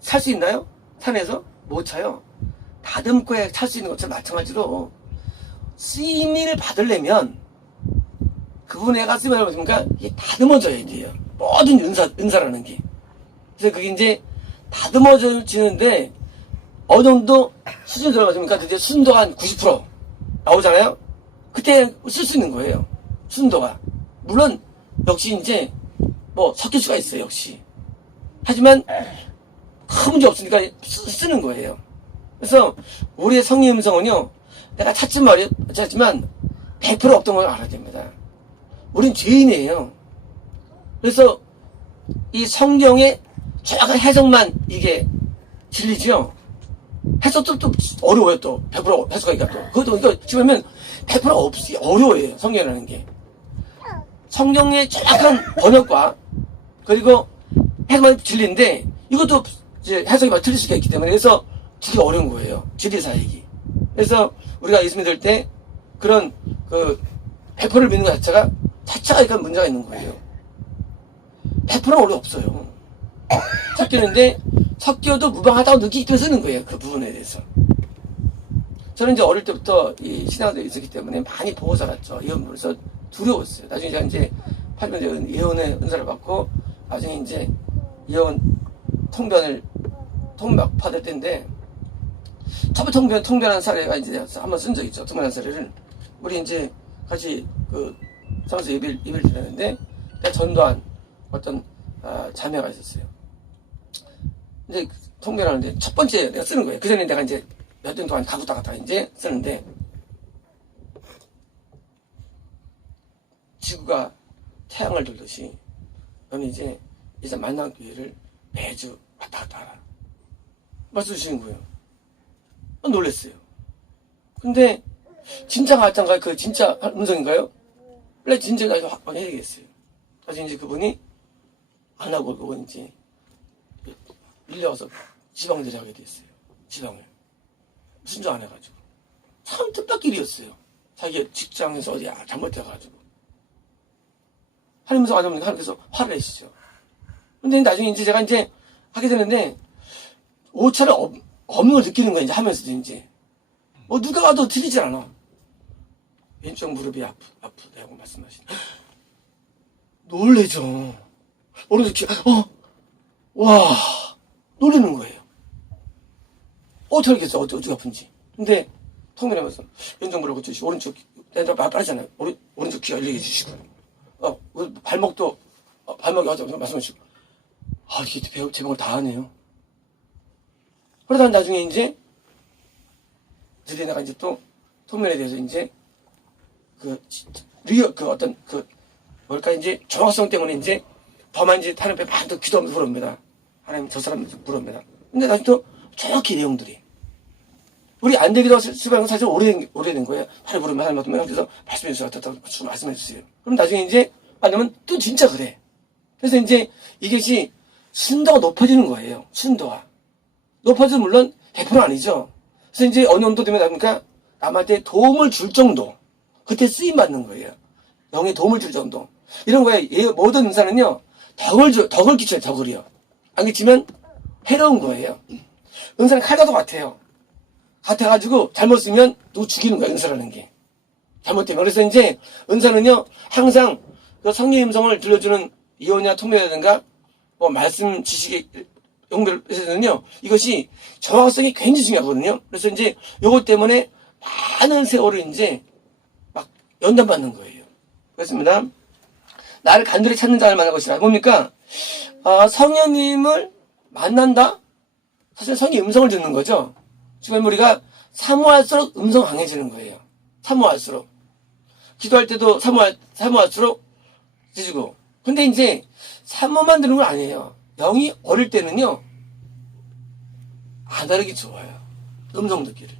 살 수 있나요? 산에서? 못 차요. 다듬고야 찰 수 있는 것처럼 마찬가지로 쓰임을 받으려면 그분의 애가 쓰임을 받으니까 이게 다듬어져야 돼요. 모든 은사라는 게. 그래서 그게 이제 다듬어지는데 어느 정도 수준이 들어가니까 그게 순도가 한 90% 나오잖아요? 그때 쓸 수 있는 거예요. 순도가. 물론 역시 이제 뭐 섞일 수가 있어요. 역시. 하지만 큰 문제 없으니까 쓰는 거예요. 그래서 우리의 성의 음성은요, 내가 찾지만 100% 없던 걸 알아야 됩니다. 우린 죄인이에요. 그래서 이 성경의 정확한 해석만 이게 진리죠. 해석도 또 어려워요. 또 100% 해석하기가 또 그것도 이거 지금 하면 100% 없이 어려워요. 성경이라는 게. 성경의 정확한 번역과 그리고 해석만 진리인데 이것도 이제 해석이 막 틀릴 수가 있기 때문에 그래서 되게 어려운 거예요. 진리사역이. 그래서 우리가 예수 믿을 때 그런 100%를 믿는 것 자체가 약간 문제가 있는 거예요. 100%는 원래 없어요. 섞이는데 섞여도 무방하다고 느끼기 때문에 쓰는 거예요. 그 부분에 대해서. 저는 이제 어릴 때부터 이 신앙에 있었기 때문에 많이 보고 자랐죠. 이건 그래서 두려웠어요. 나중에 제가 이제 8년 예언의 은사를 받고 나중에 이제 예언 통변 받을 때인데 첫 번째 통변한 사례가 이제 한번 쓴 적 있죠. 통변한 사례를 우리 이제 같이 사무소 예배를 드렸는데 그때 전도한 어떤 자매가 있었어요. 이제 통변하는데 첫 번째 내가 쓰는 거예요. 그 전에 내가 이제 몇 년 동안 가구다가 이제 쓰는데 지구가 태양을 돌듯이 너는 이제 만난 교회를 매주 왔다 갔다 하라. 말씀 주시는 거예요. 놀랬어요. 근데 진짜 가짜인가요? 그 진짜 음성인가요? 원래 진짜가 확인해야겠어요. 나중에 이제 그분이 안 하고 그건 이제 밀려와서 지방대를 하게 됐어요. 지방을. 순종 안 해가지고. 참 뜻밖일이었어요. 자기 직장에서 어디 잘못해가지고. 하나님께서 안 하면 하나님께서 화를 내시죠. 근데 나중에 이제 제가 이제 하게 되는데 오차를 없는 걸 느끼는 거예요. 이제 하면서도 이제. 누가 와도 틀리질 않아. 왼쪽 무릎이 아프다고 말씀하시네. 놀래죠. 오른쪽 귀, 와, 놀라는 거예요. 어떻게 알겠어? 어떻게 아픈지. 근데 통변하면서 왼쪽 무릎 고쳐주시고 오른쪽 내가 말하잖아요. 오른쪽 귀 열리게 해주시고 발목도 발목이 어쩌고 말씀하시고 이게 제목을 다 하네요. 그러다 나중에 이제 드디어 내가 이제 또 통면에 대해서 이제 뭘까 이제 정확성 때문에 이제 더만 이제 하나님 앞에 많이 더 기도하면서 물어봅니다. 하나님 저 사람 물어봅니다. 근데 나중에 또 정확히 내용들이 우리 안 되기도 수반은 사실 오래된 거예요. 하나님 부르면 그래서 말씀해 주세요. 말씀해 주세요. 그럼 나중에 이제 만나면 또 진짜 그래. 그래서 이제 이것이 순도가 높아지는 거예요. 순도가. 높아지면 물론 100% 아니죠. 그래서 이제 어느 정도 되면 나니까 남한테 도움을 줄 정도. 그때 쓰임 받는 거예요. 영에 도움을 줄 정도. 이런 거예요. 모든 은사는요, 덕을 끼쳐요, 덕을요. 안 끼치면 해로운 거예요. 은사는 칼과도 같아요. 같아가지고 잘못 쓰면 누구 죽이는 거예요, 은사라는 게. 잘못되면. 그래서 이제 은사는요, 항상 그 성령의 음성을 들려주는 이혼이나 통례라든가 뭐 말씀 지식의 연결에서는요, 이것이 정확성이 굉장히 중요하거든요. 그래서 이제 요것 때문에 많은 세월을 이제 막 연단받는 거예요. 그렇습니다. 나를 간절히 찾는 자를 만날 것이라. 뭡니까? 성령님을 만난다? 사실 성의 음성을 듣는 거죠. 지금 우리가 사모할수록 음성 강해지는 거예요. 사모할수록. 기도할 때도 사모할수록 지지고. 근데 이제 사모만 드는 건 아니에요. 영이 어릴 때는요, 안 다르기 좋아요. 음성 듣기를.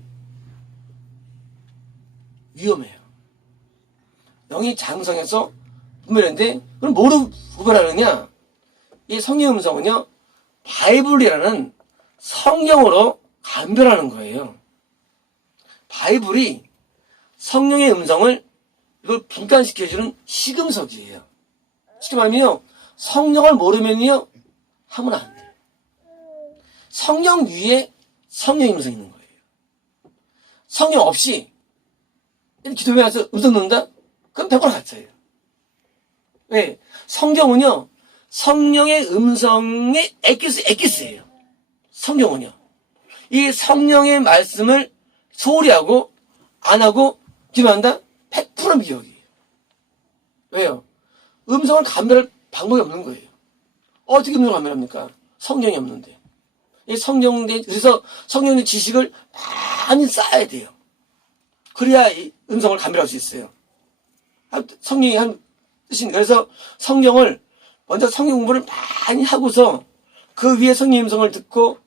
위험해요. 영이 장성해서 분별했는데, 그럼 뭐로 구별하느냐? 이 성령 음성은요, 바이블이라는 성경으로 감별하는 거예요. 바이블이 성령의 음성을 이걸 분간시켜주는 시금석이에요. 쉽게 말하면요, 성령을 모르면요, 하면 안 돼요. 성령 위에 성령의 음성이 있는 거예요. 성령 없이 기도에 와서 음성 넣는다? 그럼 100% 가짜예요. 왜? 성경은요, 성령의 음성의 엑기스예요. 성경은요. 이 성령의 말씀을 소홀히 하고, 안 하고, 기도한다? 100% 미혹이에요. 왜요? 음성을 감별할 방법이 없는 거예요. 어떻게 음성을 감별합니까? 성경이 없는데. 이 그래서 성령의 지식을 많이 쌓아야 돼요. 그래야 이 음성을 감별할 수 있어요. 성령이 한 뜻입니다. 그래서 성경을 먼저 성경 공부를 많이 하고서 그 위에 성령의 음성을 듣고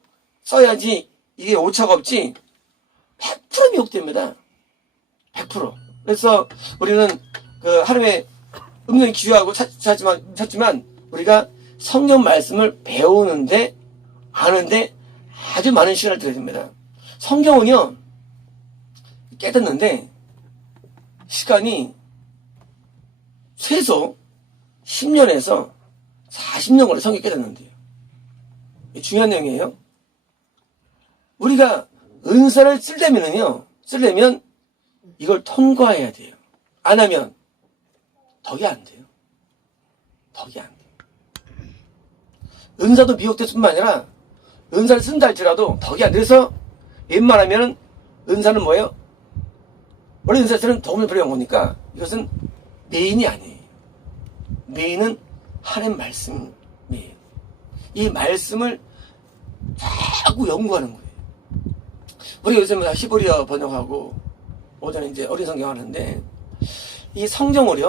써야지 이게 오차가 없지 100% 미혹됩니다. 100%. 그래서 우리는 그 하루에 음성이 귀하고 찾지만 우리가 성경 말씀을 배우는데 아는데 아주 많은 시간을 들여야 됩니다. 성경은요 깨닫는데 시간이 최소 10년에서 40년 걸려 성경 깨닫는데요. 이게 중요한 내용이에요. 우리가 은사를 쓰려면 이걸 통과해야 돼요. 안 하면 덕이 안 돼요. 덕이 안 돼요. 은사도 미혹될 뿐만 아니라 은사를 쓴다 할지라도 덕이 안 돼요. 그래서 웬만하면 은사는 뭐예요? 원래 은사는 도움을 필요한 거니까 이것은 메인이 아니에요. 메인은 하나님 말씀이에요. 이 말씀을 자꾸 연구하는 거예요. 우리 요즘 히브리어 번역하고 오전에 이제 어린 성경 하는데 이 성경을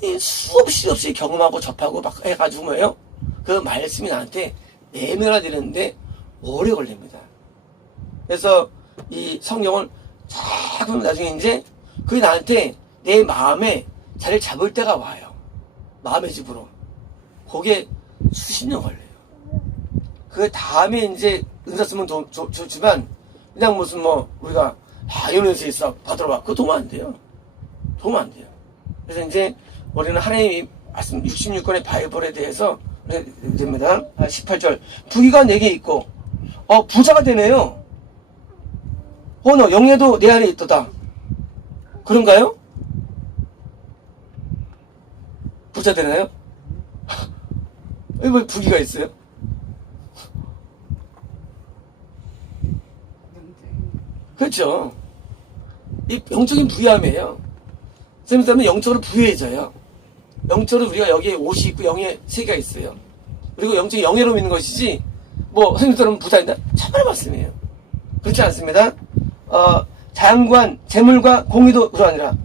많이 수없이 없이 경험하고 접하고 막 해가지고 뭐예요? 그 말씀이 나한테 내면화되는데 오래 걸립니다. 그래서 이 성경을 자꾸 나중에 이제 그게 나한테 내 마음에 자리를 잡을 때가 와요. 마음의 집으로. 그게 수십 년 걸려요. 그 다음에 이제 은사 쓰면 좋지만 그냥 무슨 뭐 우리가 이런 은사 있어 받으러 와. 그거 도움 안 돼요. 도움 안 돼요. 그래서 이제 우리는 하나님이 말씀 66권의 바이블에 대해서 됩니다. 18절 부귀가 내게 있고 부자가 되네요. 너 영예도 내 안에 있도다. 그런가요? 부자 되나요? 왜 부귀가 있어요? 그렇죠. 이 영적인 부유함이에요. 선생님 때문에 영적으로 부유해져요. 영적으로 우리가 여기에 옷이 있고 영의 세계가 있어요. 그리고 영적인 영예로 있는 것이지 뭐 선생님처럼 부자인다? 참말의 말씀이에요. 그렇지 않습니다. 장관, 재물과 공의도 아니라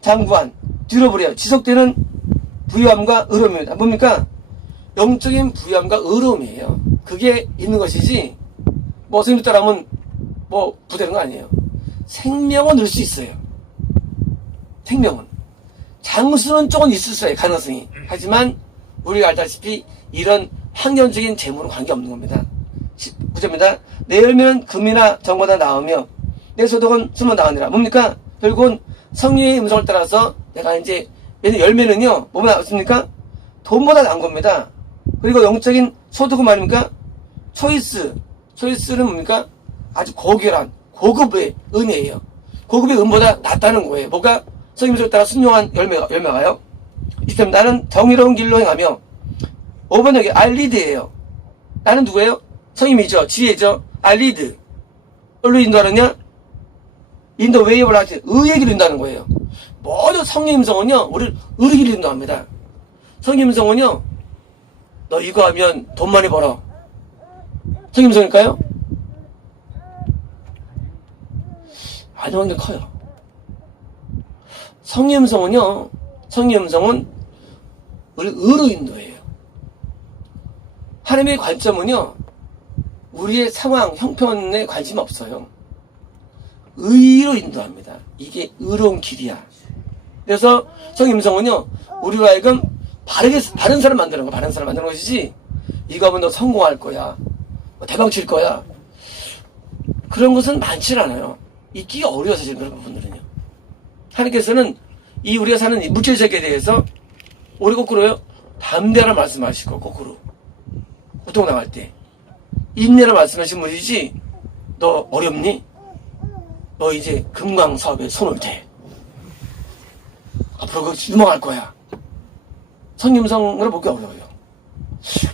장관, 뒤로 보래요. 지속되는 부유함과 의로움입니다. 뭡니까? 영적인 부유함과 의로움이에요. 그게 있는 것이지 뭐 선생님 따라하면 뭐 부되는 거 아니에요. 생명은 늘 수 있어요. 생명은. 장수는 조금 있을 수 있어요. 가능성이. 하지만 우리가 알다시피 이런 환경적인 재물은 관계없는 겁니다. 9절입니다. 내 열매는 금이나 정보다 나으며 내 소득은 숨어 나가니라. 뭡니까? 결국은 성령의 음성을 따라서 내가 이제 열매는요 뭐보다 나왔습니까? 돈보다 나은 겁니다. 그리고 영적인 소득은 말입니까? 초이스는 뭡니까? 아주 고결한 고급의 은혜예요. 고급의 은보다 낫다는 거예요. 뭐가? 성령 음성을 따라 순종한 열매가요. 이때 나는 정의로운 길로 행하며 5번 여기 알리드예요. 나는 누구예요? 성님이죠. 지혜죠. 알리드. 뭘로 인도하느냐? 인도 웨이 오브 라이트. 의의 길로 인도하는 거예요. 모두 성령 음성은요 우리를 의의 길로 인도합니다. 성령 음성은요 너 이거 하면 돈 많이 벌어. 성령 음성일까요? 아주 완전 커요. 성령성은요, 성령성은 우리 의로 인도해요. 하나님의 관점은요, 우리의 상황, 형편에 관심 없어요. 의로 인도합니다. 이게 의로운 길이야. 그래서 성임성은요, 우리로 하여금 바른 사람 만드는 거, 바른 사람 만드는 것이지, 이거 하면 너 성공할 거야, 대박 칠 거야, 그런 것은 많지 않아요. 있기가 어려워서 지금 그런 부분들은요. 하나님께서는 이 우리가 사는 이 물질 세계에 대해서 우리 거꾸로요, 담대하라 말씀하시고, 거꾸로 고통 당할 때 인내라 말씀하신 분이지, 너 어렵니? 너 이제 금강 사업에 손을 대. 앞으로 그거 유명할 거야. 성림성으로 보기 어려워요.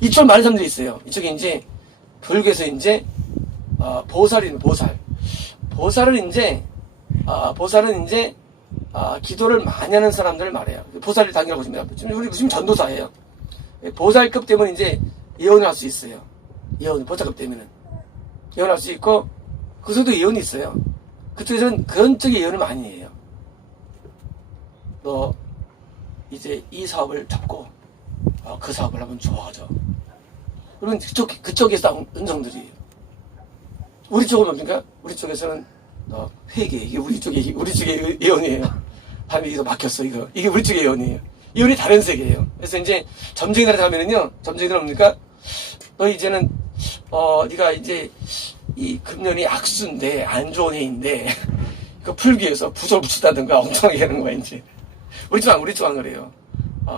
이쪽 많은 사람들이 있어요. 이쪽에 이제 불교에서 이제 보살이는 보살. 보살은 이제 기도를 많이 하는 사람들을 말해요. 보살을 당연히 보십니다. 우리 무슨 전도사예요. 보살급 때문에 이제 예언을 할 수 있어요. 예언, 보살급 때문에는 예언할 수 있고, 그쪽도 예언이 있어요. 그쪽에서는 그런 쪽의 예언을 많이 해요. 너 이제 이 사업을 잡고 그 사업을 한번 좋아하죠. 그러면 그쪽에서 나온 음성들이에요. 우리 쪽은 뭡니까? 우리 쪽에서는 회개, 이게 우리 쪽의 예언이에요. 밤에 이거 막혔어, 이거. 이게 우리 쪽의 예언이에요. 예언이 다른 세계예요. 그래서 이제 점쟁이 나라 가면은요, 점쟁이들은 뭡니까? 너 이제는 네가 이제 이 금년이 악수인데, 안 좋은 해인데, 그거 풀기 위해서 붓을 붙이다든가 엉뚱하게 하는 거야, 이제. 우리 쪽 안 그래요.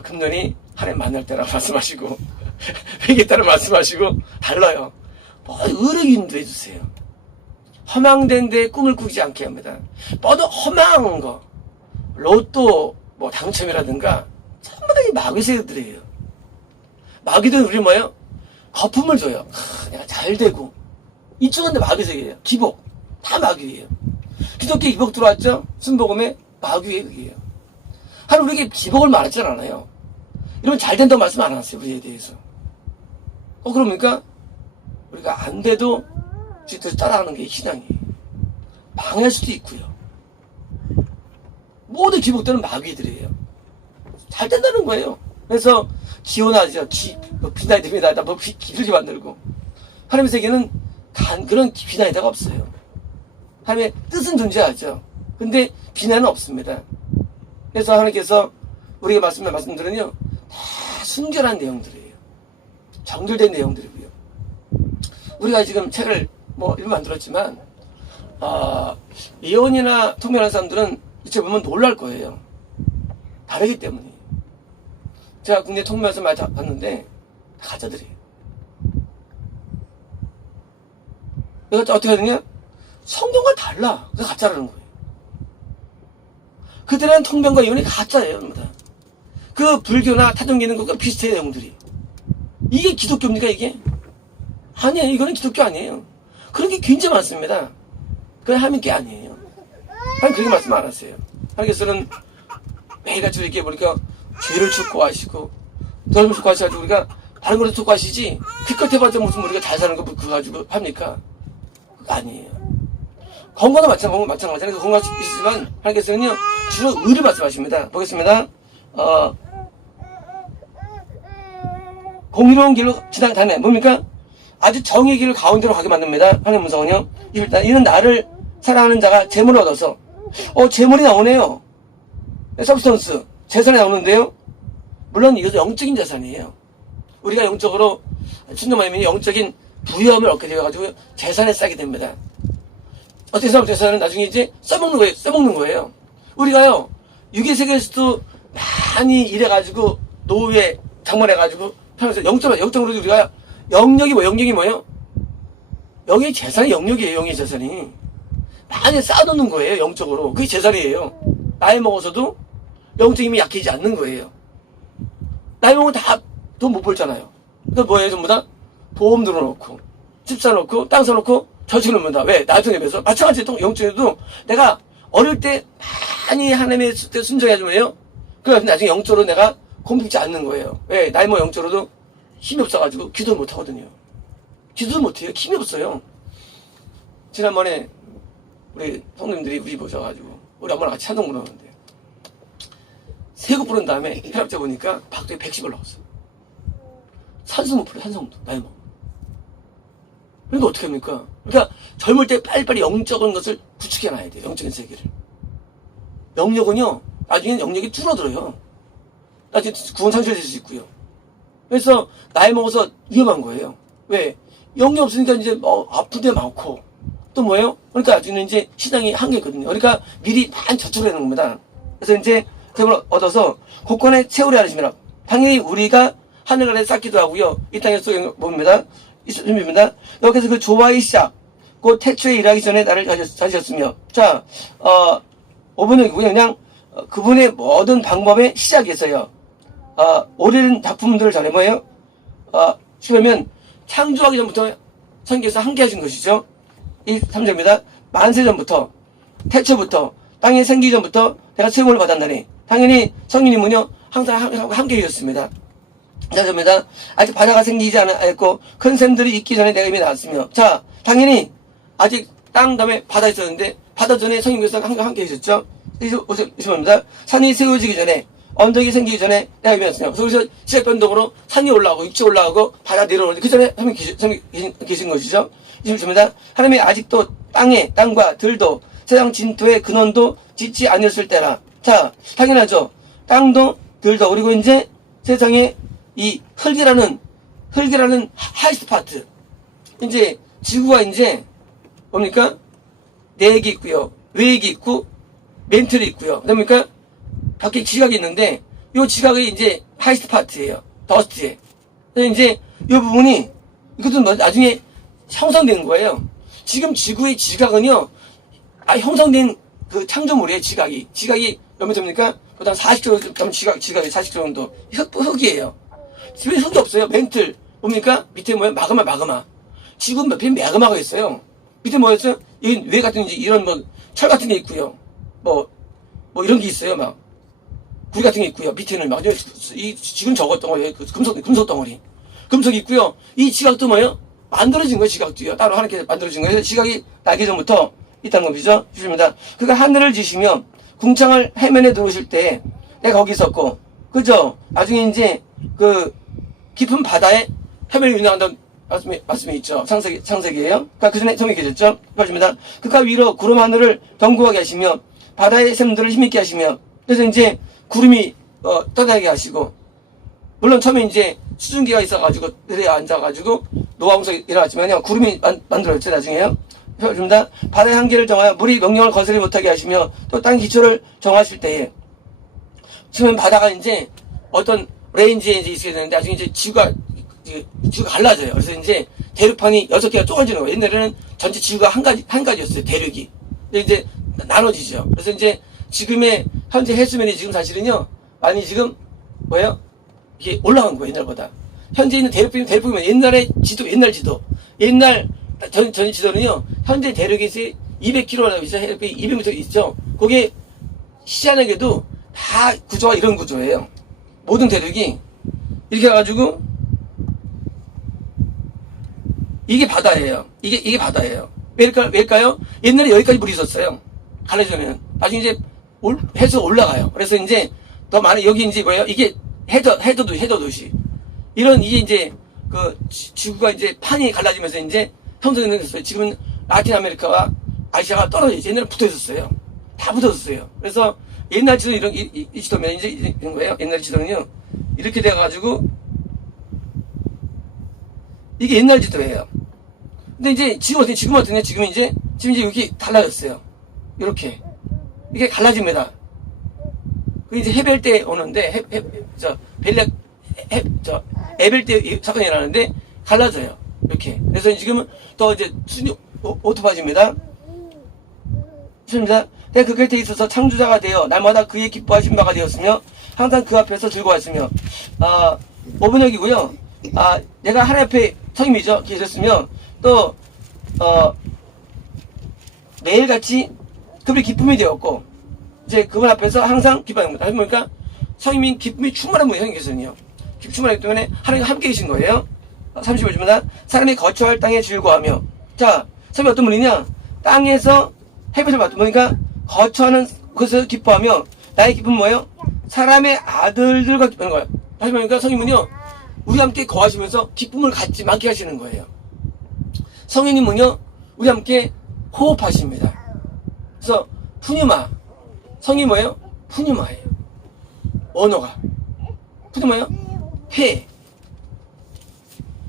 금년이 하나님 만날 때라 말씀하시고, 회개 따라 말씀하시고, 달라요. 의를 인도해 주세요. 허망된 데 꿈을 꾸지 않게 합니다. 뻗어 허망한 거, 로또 뭐 당첨이라든가, 전부 다 이 마귀새들이에요. 마귀들은 우리 뭐예요? 거품을 줘요. 내가 잘 되고. 이쪽은 마귀색이에요. 기복. 다 마귀예요. 기독교 기복 들어왔죠? 순복음에 마귀의 그게요. 하나님 우리에게 기복을 말하지 않아요. 이러면 잘 된다고 말씀 안 하세요. 우리에 대해서. 그러니까 우리가 안 돼도 뒤에서 따라하는 게 신앙이에요. 망할 수도 있고요. 모든 기복들은 마귀들이에요. 잘 된다는 거예요. 그래서 기원하죠. 비나이 됩니다. 뭐 기들게 만들고. 하나님의 세계는 그런 비난의 데가 없어요. 하나님의 뜻은 존재하죠. 근데 비난은 없습니다. 그래서 하나님께서 우리가 말씀드리면요, 다 순결한 내용들이에요. 정결된 내용들이고요. 우리가 지금 책을 일부 만들었지만, 예언이나 통변하는 사람들은 이책 보면 놀랄 거예요. 다르기 때문에. 제가 국내 통변에서 많이 봤는데, 다 가짜들이에요. 내가 어떻게 하느냐? 성경과 달라. 그래서 가짜라는 거예요. 그들은 통변과 예언이 가짜예요. 전부 다. 그 불교나 타종기는 그거 비슷해요. 내용들이. 이게 기독교입니까 이게? 아니에요. 이거는 기독교 아니에요. 그런 게 굉장히 많습니다. 그건 하나님 게 아니에요. 하나님 그렇게 말씀 안 하세요. 하나님께서는 매일같이 이렇게 보니까 죄를 축구하시고 더러움을 축구하셔가지고 우리가 다른 거를 축구하시지 기껏 해봤자 무슨 우리가 잘 사는 거 그거 가지고 합니까? 그거 아니에요. 건강도 마찬가지예요. 건강하시지만 하나님께서는요 주로 의를 말씀하십니다. 보겠습니다. 공의로운 길로 지나간 다음에 뭡니까? 아주 정의의 길을 가운데로 가게 만듭니다. 하나님 문성은요. 일단 이는 나를 사랑하는 자가 재물을 얻어서 재물이 나오네요. 서브스턴스 재산이 나오는데요. 물론 이것도 영적인 재산이에요. 우리가 영적으로 순종하면 영적인 부여함을 얻게 되어가지고 재산에 쌓게 됩니다. 어떻게 해서 재산은 나중에 이제 써먹는 거예요. 우리가요 유괴 세계에서도 많이 일해가지고 노후에 장만해가지고 하면서 영적으로 우리가 영역이 뭐예요? 영의 재산이 영역이에요. 영의 재산이 많이 쌓아놓는 거예요. 영적으로 그게 재산이에요. 나이 먹어서도 영적인 힘이 약해지지 않는 거예요. 나이 먹으면 다 돈 못 벌잖아요. 그러니까 뭐예요? 전부 다 보험 들어놓고 집 사놓고 땅 사놓고 저축해놓는다. 왜? 나중에 비해서 마찬가지로 영적에도 내가 어릴 때 많이 하나님의 뜻에 순종해주면요 그래서 나중에 영적으로 내가 공부하지 않는 거예요. 왜? 나이 먹어 영적으로도 힘이 없어가지고 기도를 못 하거든요. 기도를 못 해요. 힘이 없어요. 지난번에 우리 성도님들이 우리 보셔가지고 우리 엄마랑 같이 찬송 부르는데 세곡 부른 다음에 혈압재 보니까 박도에 110을 넣었어요. 산소 못 풀어, 산소 못 풀어, 나이 먹어. 그러니까 어떻게 합니까? 그러니까 젊을 때 빨리빨리 영적인 것을 구축해놔야 돼요. 영적인 세계를. 영역은요, 나중에는 영역이 줄어들어요. 나중에 구원 상실될 수 있고요. 그래서 나이 먹어서 위험한 거예요. 왜? 영이 없으니까 이제 아픈 데 많고 또 뭐예요? 그러니까 나중에는 이제 신앙이 한계거든요. 그러니까 미리 많이 저축을 해놓은 겁니다. 그래서 이제 그걸 얻어서 곳간에 채우려 하십니다. 당연히 우리가 하늘나라에 쌓기도 하고요. 이 땅에서 뭡니다. 있습니다. 여기서 그 조화의 시작, 그 태초에 일하기 전에 나를 가지셨으며, 자, 5번은 그냥 그분의 모든 방법의 시작에서요. 오래된 작품들을 전에 뭐예요? 그러면 창조하기 전부터 성경에서 함께 하신 것이죠. 이 3절입니다. 만세 전부터, 태초부터, 땅이 생기기 전부터 내가 세움을 받았나니, 당연히 성령님은요, 항상 함께 해주셨습니다. 자, 접니다. 아직 바다가 생기지 않았고, 큰 샘들이 있기 전에 내가 이미 나왔으며, 자, 당연히, 아직 땅 다음에 바다 있었는데, 바다 전에 성령께서 항상 함께 해주셨죠? 이십니다. 산이 세워지기 전에, 언덕이 생기기 전에 내가 이미 나왔으며, 그래서 시작 변동으로 산이 올라가고, 육지 올라가고, 바다 내려오는데, 그 전에 하나님 계신 것이죠? 이십니다. 하나님이 아직도 땅과 들도, 세상 진토의 근원도 짓지 않았을 때라. 자, 당연하죠. 땅도, 들도, 그리고 이제 세상에 이 흙이라는 하이스트 파트. 이제 지구가 이제 뭡니까? 내액이 있고요. 외액이 있고 멘틀이 있고요. 그러니까 밖에 지각이 있는데 이 지각이 이제 하이스트 파트예요. 더스트에. 그래서 이제 이 부분이 이것도 나중에 형성된 거예요. 지금 지구의 지각은요. 형성된 그 창조물이에요. 지각이 몇 미터입니까? 보다 40km 정도 지각이 40km 정도. 흙이에요. 집에 흙이 없어요. 멘틀. 뭡니까? 밑에 뭐예요? 마그마. 지금 옆에 마그마가 있어요. 밑에 뭐였어요? 여기 왜 같은 이런 철 같은 게 있고요. 뭐 이런 게 있어요. 막. 구리 같은 게 있고요. 밑에는 막, 지금 저것 덩어리, 금속 덩어리. 금속이 있고요. 이 지각도 뭐예요? 만들어진 거예요. 지각도요. 따로 하나님께서 만들어진 거예요. 지각이 나기 전부터 있다는 겁니다. 주십니다. 그가 하늘을 지시며 궁창을 해면에 들어오실 때 내가 거기 있었고, 그죠? 나중에 이제 깊은 바다에 해면을 운영한다는 말씀이 있죠. 창세기예요. 그러니까 그 전에 성이 계셨죠. 말씀입니다. 그가 위로 구름 하늘을 견고하게 하시며 바다의 샘들을 힘있게 하시며, 그래서 이제 구름이 떠나게 하시고, 물론 처음에 이제 수증기가 있어가지고 내려에 앉아가지고 노아 홍수가 일어났지만요. 구름이 만들어졌죠. 나중에요. 말씀입니다. 바다의 한계를 정하여 물이 명령을 거스르지 못하게 하시며 또 땅 기초를 정하실 때에, 지금 바다가 이제 어떤 레인지에 이제 있어야 되는데 나중에 이제 지구가 갈라져요. 그래서 이제 대륙판이 6개가 쪼개지는 거예요. 옛날에는 전체 지구가 한 가지였어요. 대륙이. 근데 이제 나눠지죠. 그래서 이제 지금의 현재 해수면이 지금 사실은요, 많이 지금 뭐예요? 이게 올라간 거예요. 옛날보다. 현재 있는 대륙이면 옛날 지도. 옛날 전 지도는요, 현재 대륙에서 200km나 있죠. 200m 있죠. 그게 희한하게도 다 구조가 이런 구조예요. 모든 대륙이 이렇게 해가지고 이게 바다예요. 이게 바다예요. 왜일까요? 옛날에 여기까지 물이 있었어요. 갈라지면 나중에 이제 해수가 올라가요. 그래서 이제 더 많은 여기 이제 뭐예요? 이게 헤더 도시. 이런 이제 지구가 이제 판이 갈라지면서 이제 형성되는 거였어요. 지금은 라틴 아메리카와 아시아가 떨어져 옛날에 붙어 있었어요. 다 붙었어요. 그래서 옛날 지도 이 지도면 이제 이런 거예요. 옛날 지도는요, 이렇게 돼가지고 이게 옛날 지도예요. 근데 이제 지금 어떻냐? 지금 이제 여기 달라졌어요. 이렇게 이게 갈라집니다. 그 이제 해벨 때 오는데 에벨 때 사건이 일어나는데 갈라져요. 이렇게. 그래서 지금은 또 이제 순위 오토파지입니다. 좋습니다. 내가 그 곁에 있어서 창조자가 되어 날마다 그의 기뻐하신 바가 되었으며 항상 그 앞에서 즐거워했으며, 5번역이고요. 내가 하나님 앞에 성임이죠. 계셨으며 또 매일같이 그분의 기쁨이 되었고, 이제 그분 앞에서 항상 기뻐하는 겁니다. 그러니까 성임인 기쁨이 충만한 분이 성인께서는요. 기쁨이 충만하기 때문에 하나님과 함께 계신 거예요. 35절입니다. 사람이 거처할 땅에 즐거워하며, 자, 사람이 어떤 분이냐? 땅에서 햇빛을 받다 보니까 거처하는 것을 기뻐하며 나의 기쁨은 뭐예요? 사람의 아들들과 기뻐하는 거예요. 다시 보니까 성령님은요 우리 함께 거하시면서 기쁨을 같이 만끽하시는 거예요. 성령님은요 우리 함께 호흡하십니다. 그래서 푸뉴마 성이 뭐예요? 푸뉴마예요. 언어가 푸뉴마예요? 폐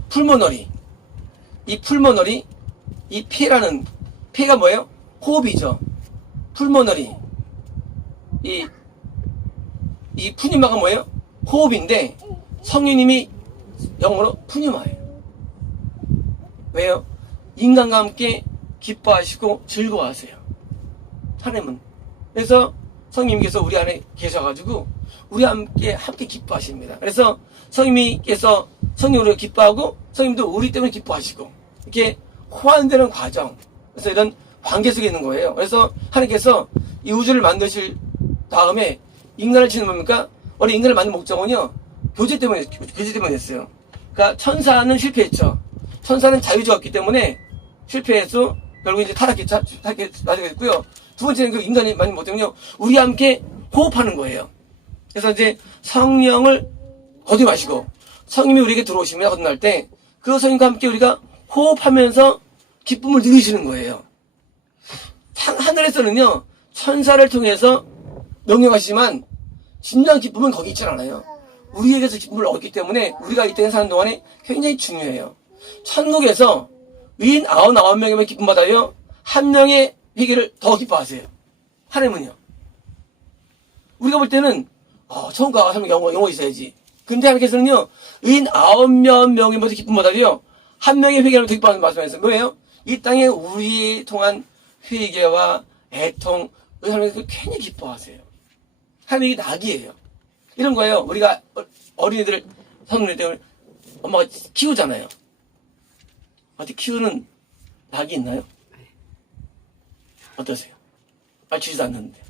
풀모너리 이 풀모너리 이 폐라는 폐가 뭐예요? 호흡이죠. 풀모너리 이 푸뉴마가 뭐예요? 호흡인데 성령님이 영어로 푸뉴마예요. 왜요? 인간과 함께 기뻐하시고 즐거워하세요. 하나님은. 그래서 성령님께서 우리 안에 계셔가지고 우리 함께 기뻐하십니다. 그래서 성령님께서 성령으로 기뻐하고 성령님도 우리 때문에 기뻐하시고 이렇게 호환되는 과정. 그래서 이런 관계 속에 있는 거예요. 그래서 하나님께서 이 우주를 만드실 다음에 인간을 지는 뭡니까? 원래 인간을 만든 목적은요 교제 때문에 했어요. 그러니까 천사는 실패했죠. 천사는 자유주의였기 때문에 실패해서 결국 이제 타락했죠. 됐고요. 두 번째는 그 인간이 만든 목적은요 우리 함께 호흡하는 거예요. 그래서 이제 성령을 거두지 마시고 성령이 우리에게 들어오시면 거듭날 때 그 성령과 함께 우리가 호흡하면서 기쁨을 누리시는 거예요. 하늘에서는요 천사를 통해서 명령하시지만 진정한 기쁨은 거기 있지 않아요. 우리에게서 기쁨을 얻기 때문에 우리가 이 땅에 사는 동안에 굉장히 중요해요. 천국에서 의인 99명이면 기쁨 받아요. 한 명의 회개를 더 기뻐하세요. 하나님은요. 우리가 볼 때는 천국 가서 영어 있어야지. 근데 하나님께서는요 의인 9명이면 기쁨 받아요. 한 명의 회개를 더 기뻐하는 말씀에서 뭐예요? 이 땅에 우리 통한 회개와 애통 하나님께서 굉장히 기뻐하세요. 하나님이 낙이에요. 이런 거예요. 우리가 어린이들 성년일 때 엄마가 키우잖아요. 어디 키우는 낙이 있나요? 어떠세요? 주지도 않는데.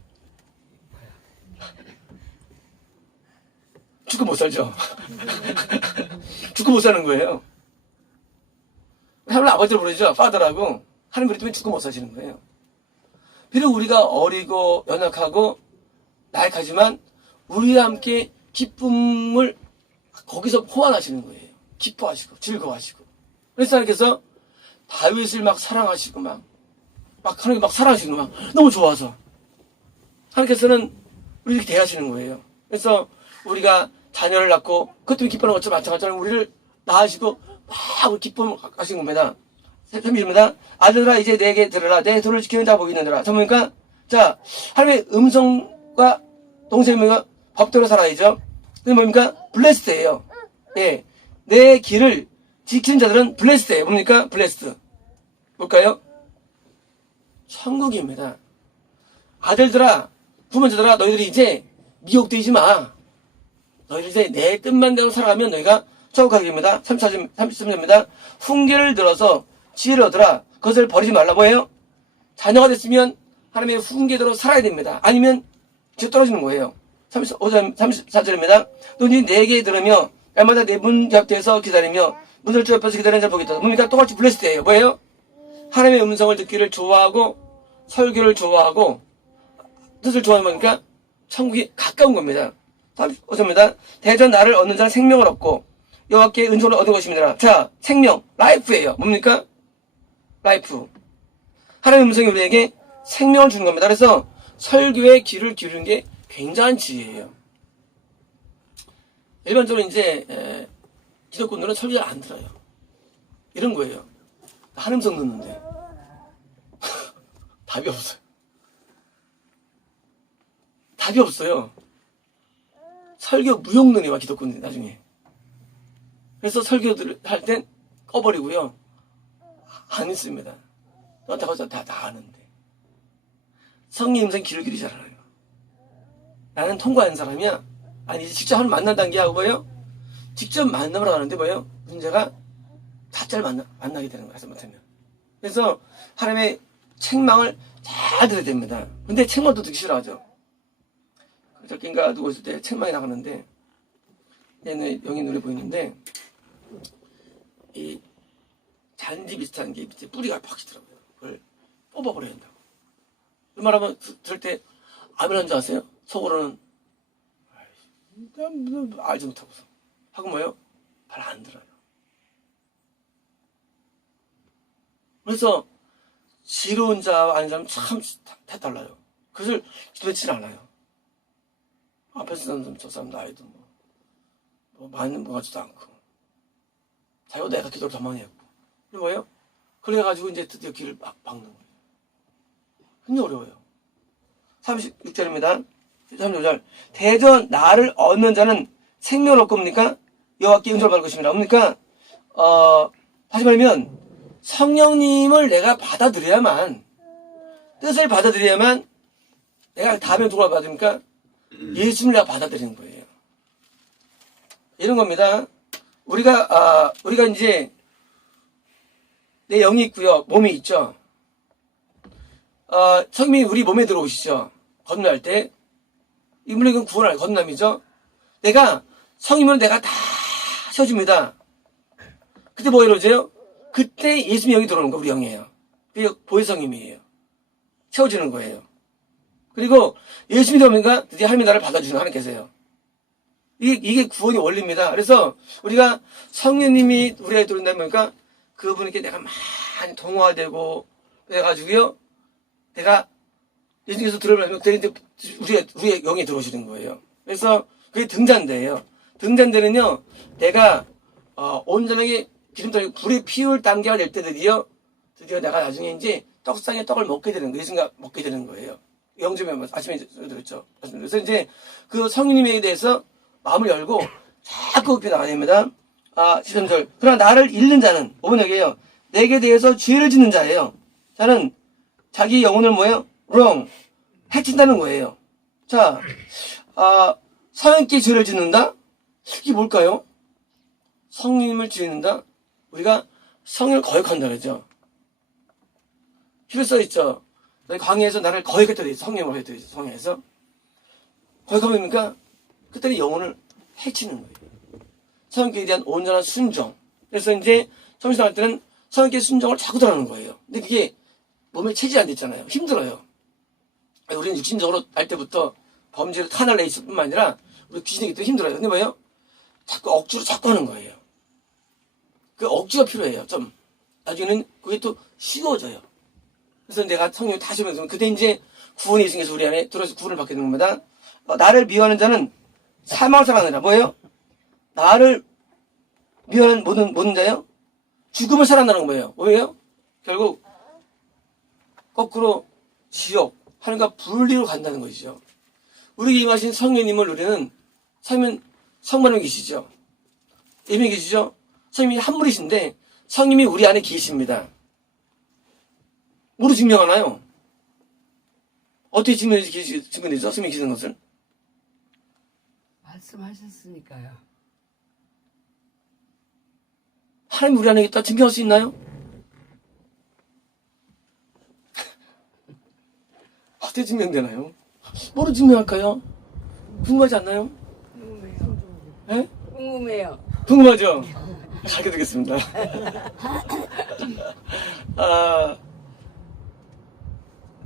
죽고 못 살죠? 죽고 못 사는 거예요. 하나님 아버지를 부르죠. 파더라고. 하나님 그렇기 때문에 죽고 못 사시는 거예요. 비록 우리가 어리고 연약하고 나약하지만 우리와 함께 기쁨을 거기서 호환하시는 거예요. 기뻐하시고 즐거워하시고. 그래서 하나님께서 다윗을 막 사랑하시고 하나님 막 사랑하시는 거 너무 좋아서 하나님께서는 우리를 대하시는 거예요. 그래서 우리가 자녀를 낳고 그것 때문에 기뻐하는 것처럼 마찬가지로 우리를 낳으시고 막 기쁨을 하시는 겁니다. 3절입니다. 아들아 이제 내게 들으라. 내 도를 지키는 자 복이 있느니라. 전부니까 자 하나님의 음성과 동생과 법대로 살아야죠. 그게 뭡니까? 블레스드예요. 예, 내 길을 지키는 자들은 블레스드예요. 뭡니까? 블레스드. 볼까요? 천국입니다. 아들들아, 부모자들아, 너희들이 이제 미혹되지 마. 너희들 이제 내 뜻만 대로 살아가면 너희가 천국 가게 됩니다. 33절입니다. 훈계를 들어서 지혜를 얻으라. 그것을 버리지 말라. 뭐예요? 자녀가 됐으면 하나님의 훈계대로 살아야 됩니다. 아니면 뒤에 떨어지는 거예요. 34절입니다. 너희 내게 들으며 날마다 내 문 곁에서 기다리며 문을 주 옆에서 기다리는 자를 보겠다. 뭡니까? 똑같이 블레스드예요. 뭐예요? 하나님의 음성을 듣기를 좋아하고 설교를 좋아하고 뜻을 좋아하는 거니까 천국이 가까운 겁니다. 35절입니다. 대전 나를 얻는 자는 생명을 얻고 여호와께 은총을 얻은 것입니다. 자, 생명, 라이프예요. 뭡니까? 라이프. 하나님의 음성이 우리에게 생명을 주는 겁니다. 그래서 설교에 귀를 기울이는 게 굉장한 지혜예요. 일반적으로 이제 기독교인들은 설교 잘 안 들어요. 이런 거예요. 하나님 성 듣는데 답이 없어요. 답이 없어요. 설교 무용론이와 기독교인들 나중에. 그래서 설교들을 할 땐 꺼버리고요. 안 있습니다. 너한테 다 아는데. 성령 음성 귀를 기울이지 않아요. 나는 통과한 사람이야. 아니 이제 직접 하나님 만난다는 게 뭐예요? 직접 만남으로 가는데 뭐예요? 문제가 가짜를 만나게 되는 거예요. 못하면. 그래서 하나님의 책망을 잘 들어야 됩니다. 근데 책망도 듣기 싫어하죠. 저긴가 누구 있을 때 책망이 나가는데 얘는 영이 눈에 보이는데 이 잔디 비슷한 게 밑에 뿌리가 박히더라고요. 그걸 뽑아버려야 된다고. 그 말하면 들을 때 아멘한 줄 아세요? 속으로는 난 알지 못하고서 하고 뭐예요? 발 안 들어요. 그래서 지혜로운 자와 아닌 사람 참 달라요. 그것을 기도하지 않아요. 앞에서 사는 사람 저 사람 나이도 뭐 많은 것 같지도 않고 자기가 내가 기도를 더 많이 했고 이게 뭐예요? 그래가지고 이제 드디어 길을 막 박는 거예요. 굉장히 어려워요. 36절입니다. 36절 대전 나를 얻는 자는 생명을 얻고 옵니까? 여호와께 은혜를 받을 것입니다. 옵니까? 다시 말하면 성령님을 내가 받아들여야만 뜻을 받아들여야만 내가 다음에 누가 받으니까 예수님을 내가 받아들이는 거예요. 이런 겁니다. 우리가 이제 내 영이 있고요. 몸이 있죠. 성령이 우리 몸에 들어오시죠. 건너할 때. 이 물론 구원할 건남이죠. 내가 성령으로 내가 다 채워줍니다. 그때 뭐 이루어져요? 그때 예수님 영이 들어오는 거 우리 영이에요. 그게 보혜성님이에요. 채워지는 거예요. 그리고 예수님이 들어오니까 드디어 하나님이 나를 받아주시는 하나님께서요. 이게 구원의 원리입니다. 그래서 우리가 성령님이 우리에게 들어온다면 보니까 그분에게 내가 많이 동화되고 그래가지고요. 내가 예수님께서 들어오면 우리의 영에 들어오시는 거예요. 그래서 그게 등잔대예요. 등잔대는요. 내가 온전하게 기름 떨고 불에 피울 단계가 될 때 드디어 내가 나중에 이제 떡상에 떡을 먹게 되는 거예요. 예수님과 먹게 되는 거예요. 영접에 아침에 들었죠. 그래서 이제 그 성령님에 대해서 마음을 열고 자꾸 높이 나가야 됩니다. 13절. 그러나 나를 잃는 자는 5번 여기에요. 내게 대해서 죄를 짓는 자예요. 자는 자기 영혼을 뭐예요? wrong. 해친다는 거예요. 자, 성령께 죄를 짓는다? 이게 뭘까요? 성령님을 짓는다? 우리가 성령을 거역한다 그러죠. 히브리서 있죠. 너희 광야에서 나를 거역했다 돼 있어. 성령을 거역했다 돼 있어. 성령에서. 거역하면 뭡니까? 그때는 영혼을 해치는 거예요. 성령께 대한 온전한 순종. 그래서 이제 성신 할 때는 성령께 순종을 자꾸 들어가는 거예요. 근데 그게 몸에 체질이 안 됐잖아요. 힘들어요. 우리는 육신적으로 날 때부터 범죄를 탄을 내 있을 뿐만 아니라 우리 귀신이기 때문에 힘들어요. 근데 뭐예요? 자꾸 억지로 자꾸 하는 거예요. 그 억지가 필요해요. 좀 나중에는 그게 또 쉬워져요. 그래서 내가 성령을 다시 오면서 그때 이제 구원이 예수님께서 우리 안에 들어서 구원을 받게 되는 겁니다. 나를 미워하는 자는 사망을 사랑하느라 뭐예요? 나를 미워하는 모든 자요? 죽음을 사랑한다는 거예요. 왜요? 결국 거꾸로 지옥, 하늘과 분리로 간다는 것이죠. 우리에게 임하신 성령님을 우리는 성만은 계시죠. 예수님이 계시죠. 성령님이 한 분이신데 성령님이 우리 안에 계십니다. 뭐로 증명하나요? 어떻게 증명되죠? 성령이 계시는 것을? 말씀하셨으니까요. 하나님 우리 안에 있다 증명할 수 있나요? 어떻게 증명되나요? 뭐로 증명할까요? 궁금하지 않나요? 궁금해요. 네? 궁금해요. 궁금하죠? 가게 되겠습니다.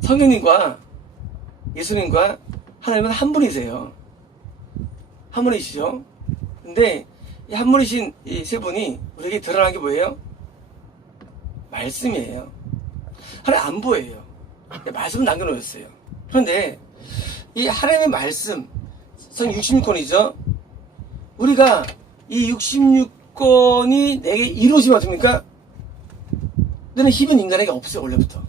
성령님과 예수님과 하나님은 한 분이세요. 한 분이시죠. 근데 이 한 분이신 이 세 분이 우리에게 드러난 게 뭐예요? 말씀이에요. 하나님 안 보여요. 말씀을 남겨놓으셨어요. 그런데 이 하나님의 말씀, 성 66권이죠. 우리가 이 66권이 내게 이루어지면 어떻습니까? 너는 힘은 인간에게 없어요. 원래부터.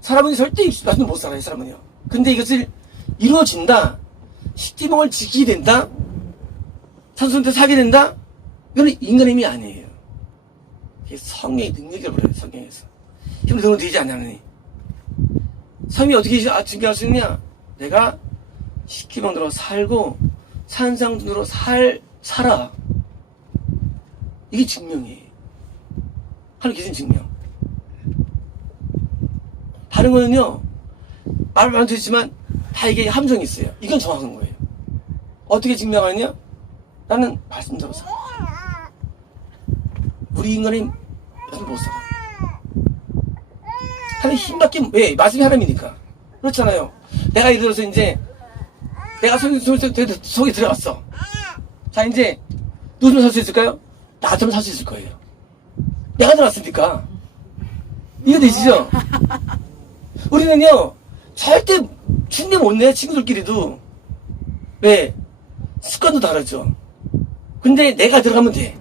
사람은 절대 말씀 못 살아요. 사람은요. 근데 이것을 이루어진다. 십계명을 지키게 된다. 찬송한테 사게 된다. 이거는 인간의 힘이 아니에요. 이게 성령의 능력이라고 그래요. 성령에서. 힘을 너는 되지 않냐니. 성령이 어떻게 증명할 수 있느냐? 내가 십계명대로 살고 산상순으로 살아. 이게 증명이에요. 하나님 계신 증명. 다른 거는요, 말을 안 듣지만 다 이게 함정이 있어요. 이건 정확한 거예요. 어떻게 증명하느냐? 나는 말씀대로 살아. 우리 인간이 못 살아. 하나님 힘밖에, 왜? 말씀이 하나님이니까. 그렇잖아요. 내가 예를 들어서 이제, 내가 속에 들어갔어. 자, 이제, 누구면 살 수 있을까요? 나처럼 살 수 있을 거예요. 내가 들어갔으니까. 이해되시죠? 우리는요, 절대 흉내 못 내, 친구들끼리도. 왜? 습관도 다르죠. 근데 내가 들어가면 돼.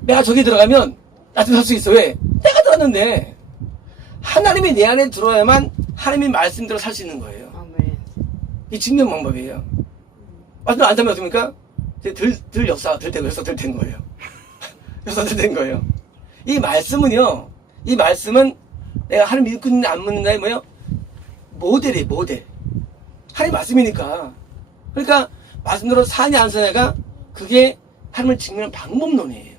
내가 저기 들어가면 나도 살 수 있어. 왜? 내가 들어갔는데 하나님이 내 안에 들어와야만 하나님의 말씀대로 살 수 있는 거예요. 아멘. 이 증명 방법이에요. 말씀 안 하면 어떻습니까? 들 역사 들 된 거예요. 역사 들 된 거예요. 이 말씀은요, 이 말씀은 내가 하나님 믿고 있는데 안 믿는다의 뭐예요? 모델이에요, 모델. 하나님 말씀이니까. 그러니까 말씀대로 사냐 안 사냐가 그게 하나님을 증명하는 방법론이에요.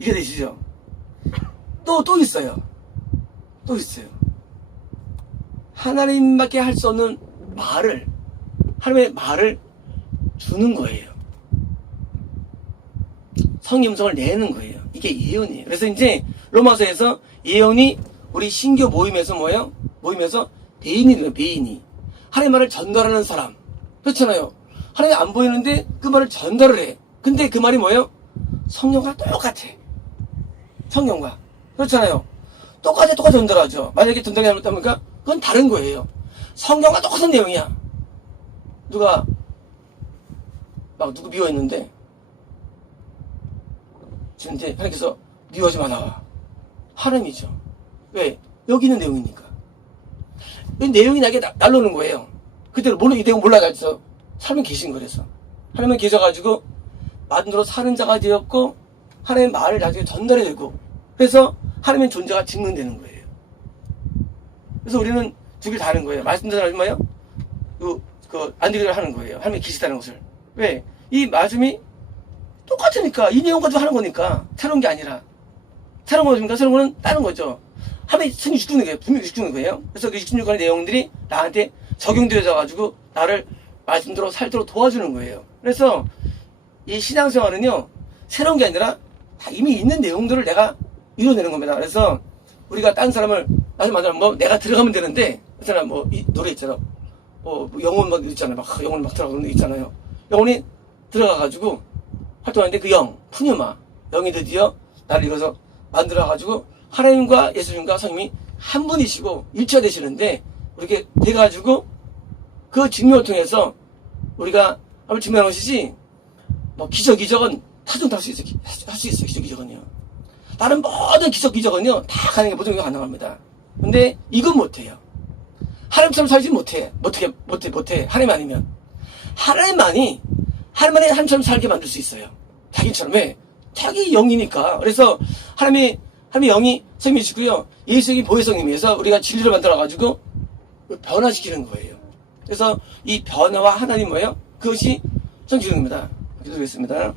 이해되시죠? 또 있어요. 또 있어요. 하나님밖에 할 수 없는 말을, 하나님의 말을 주는 거예요. 성임성을 내는 거예요. 이게 예언이에요. 그래서 이제 로마서에서 예언이 우리 신교 모임에서 뭐예요? 모임에서 배인이래요, 배인이. 하나님의 말을 전달하는 사람. 그렇잖아요. 하나님이 안 보이는데 그 말을 전달을 해. 근데 그 말이 뭐예요? 성령과 똑같아. 성령과. 그렇잖아요. 똑같이 전달하죠. 만약에 전달이 잘못하니까 그건 다른 거예요. 성경과 똑같은 내용이야. 누가 누구 미워했는데 지금 이제 하나님께서 미워하지 마 나와. 하나님이죠. 왜? 여기 있는 내용이니까. 이 내용이 나에게 날라오는 거예요. 그대로 이 내용 몰라가지고 하나님 계신 거라서. 하나님은 계셔가지고 만들어 사는 자가 되었고 하나님의 말을 나중에 전달해 되고 그래서 하나님의 존재가 증명되는 거예요. 그래서 우리는 두 개를 다 하는 거예요. 말씀대로 하지 마요. 안 되기를 하는 거예요. 하나님이 계시다는 것을. 왜? 이 말씀이 똑같으니까 이 내용 가지고 하는 거니까 새로운 게 아니라 새로운 거니까 새로운 거는 다른 거죠. 하나님이 성경 66주는 거예요. 분명히 66주는 거예요. 그래서 그 66권의 내용들이 나한테 적용되어져 가지고 나를 말씀대로 살도록 도와주는 거예요. 그래서 이 신앙생활은요 새로운 게 아니라 다 이미 있는 내용들을 내가 이뤄내는 겁니다. 그래서 우리가 딴 사람을 나중에 만나면 내가 들어가면 되는데 그 사람 이 노래 있잖아. 영혼 막 있잖아요. 막 영혼 막 들어가는 거 있잖아요. 영혼이 들어가가지고 활동하는데 그 푸뉴마 영이 드디어 나를 이뤄서 만들어가지고 하나님과 예수님과 성님이 한 분이시고 일치가 되시는데 이렇게 돼가지고 그 증명을 통해서 우리가 한번 증명한 것이지 기적은 타종 탈 수 있어요. 할 수 있어요. 기적은요. 다른 모든 기적은요 다 가능해 모든 게 가능합니다. 근데 이건 못해요. 하나님처럼 살지 못해. 하나님 아니면 하나님만이 하나님처럼 살게 만들 수 있어요. 자기처럼. 왜? 자기 영이니까. 그래서 하나님의 영이 성님이시고요. 예수의 보혜성님에서 우리가 진리를 만들어가지고 변화시키는 거예요. 그래서 이 변화와 하나님 뭐예요? 그것이 성질입니다. 기도하겠습니다.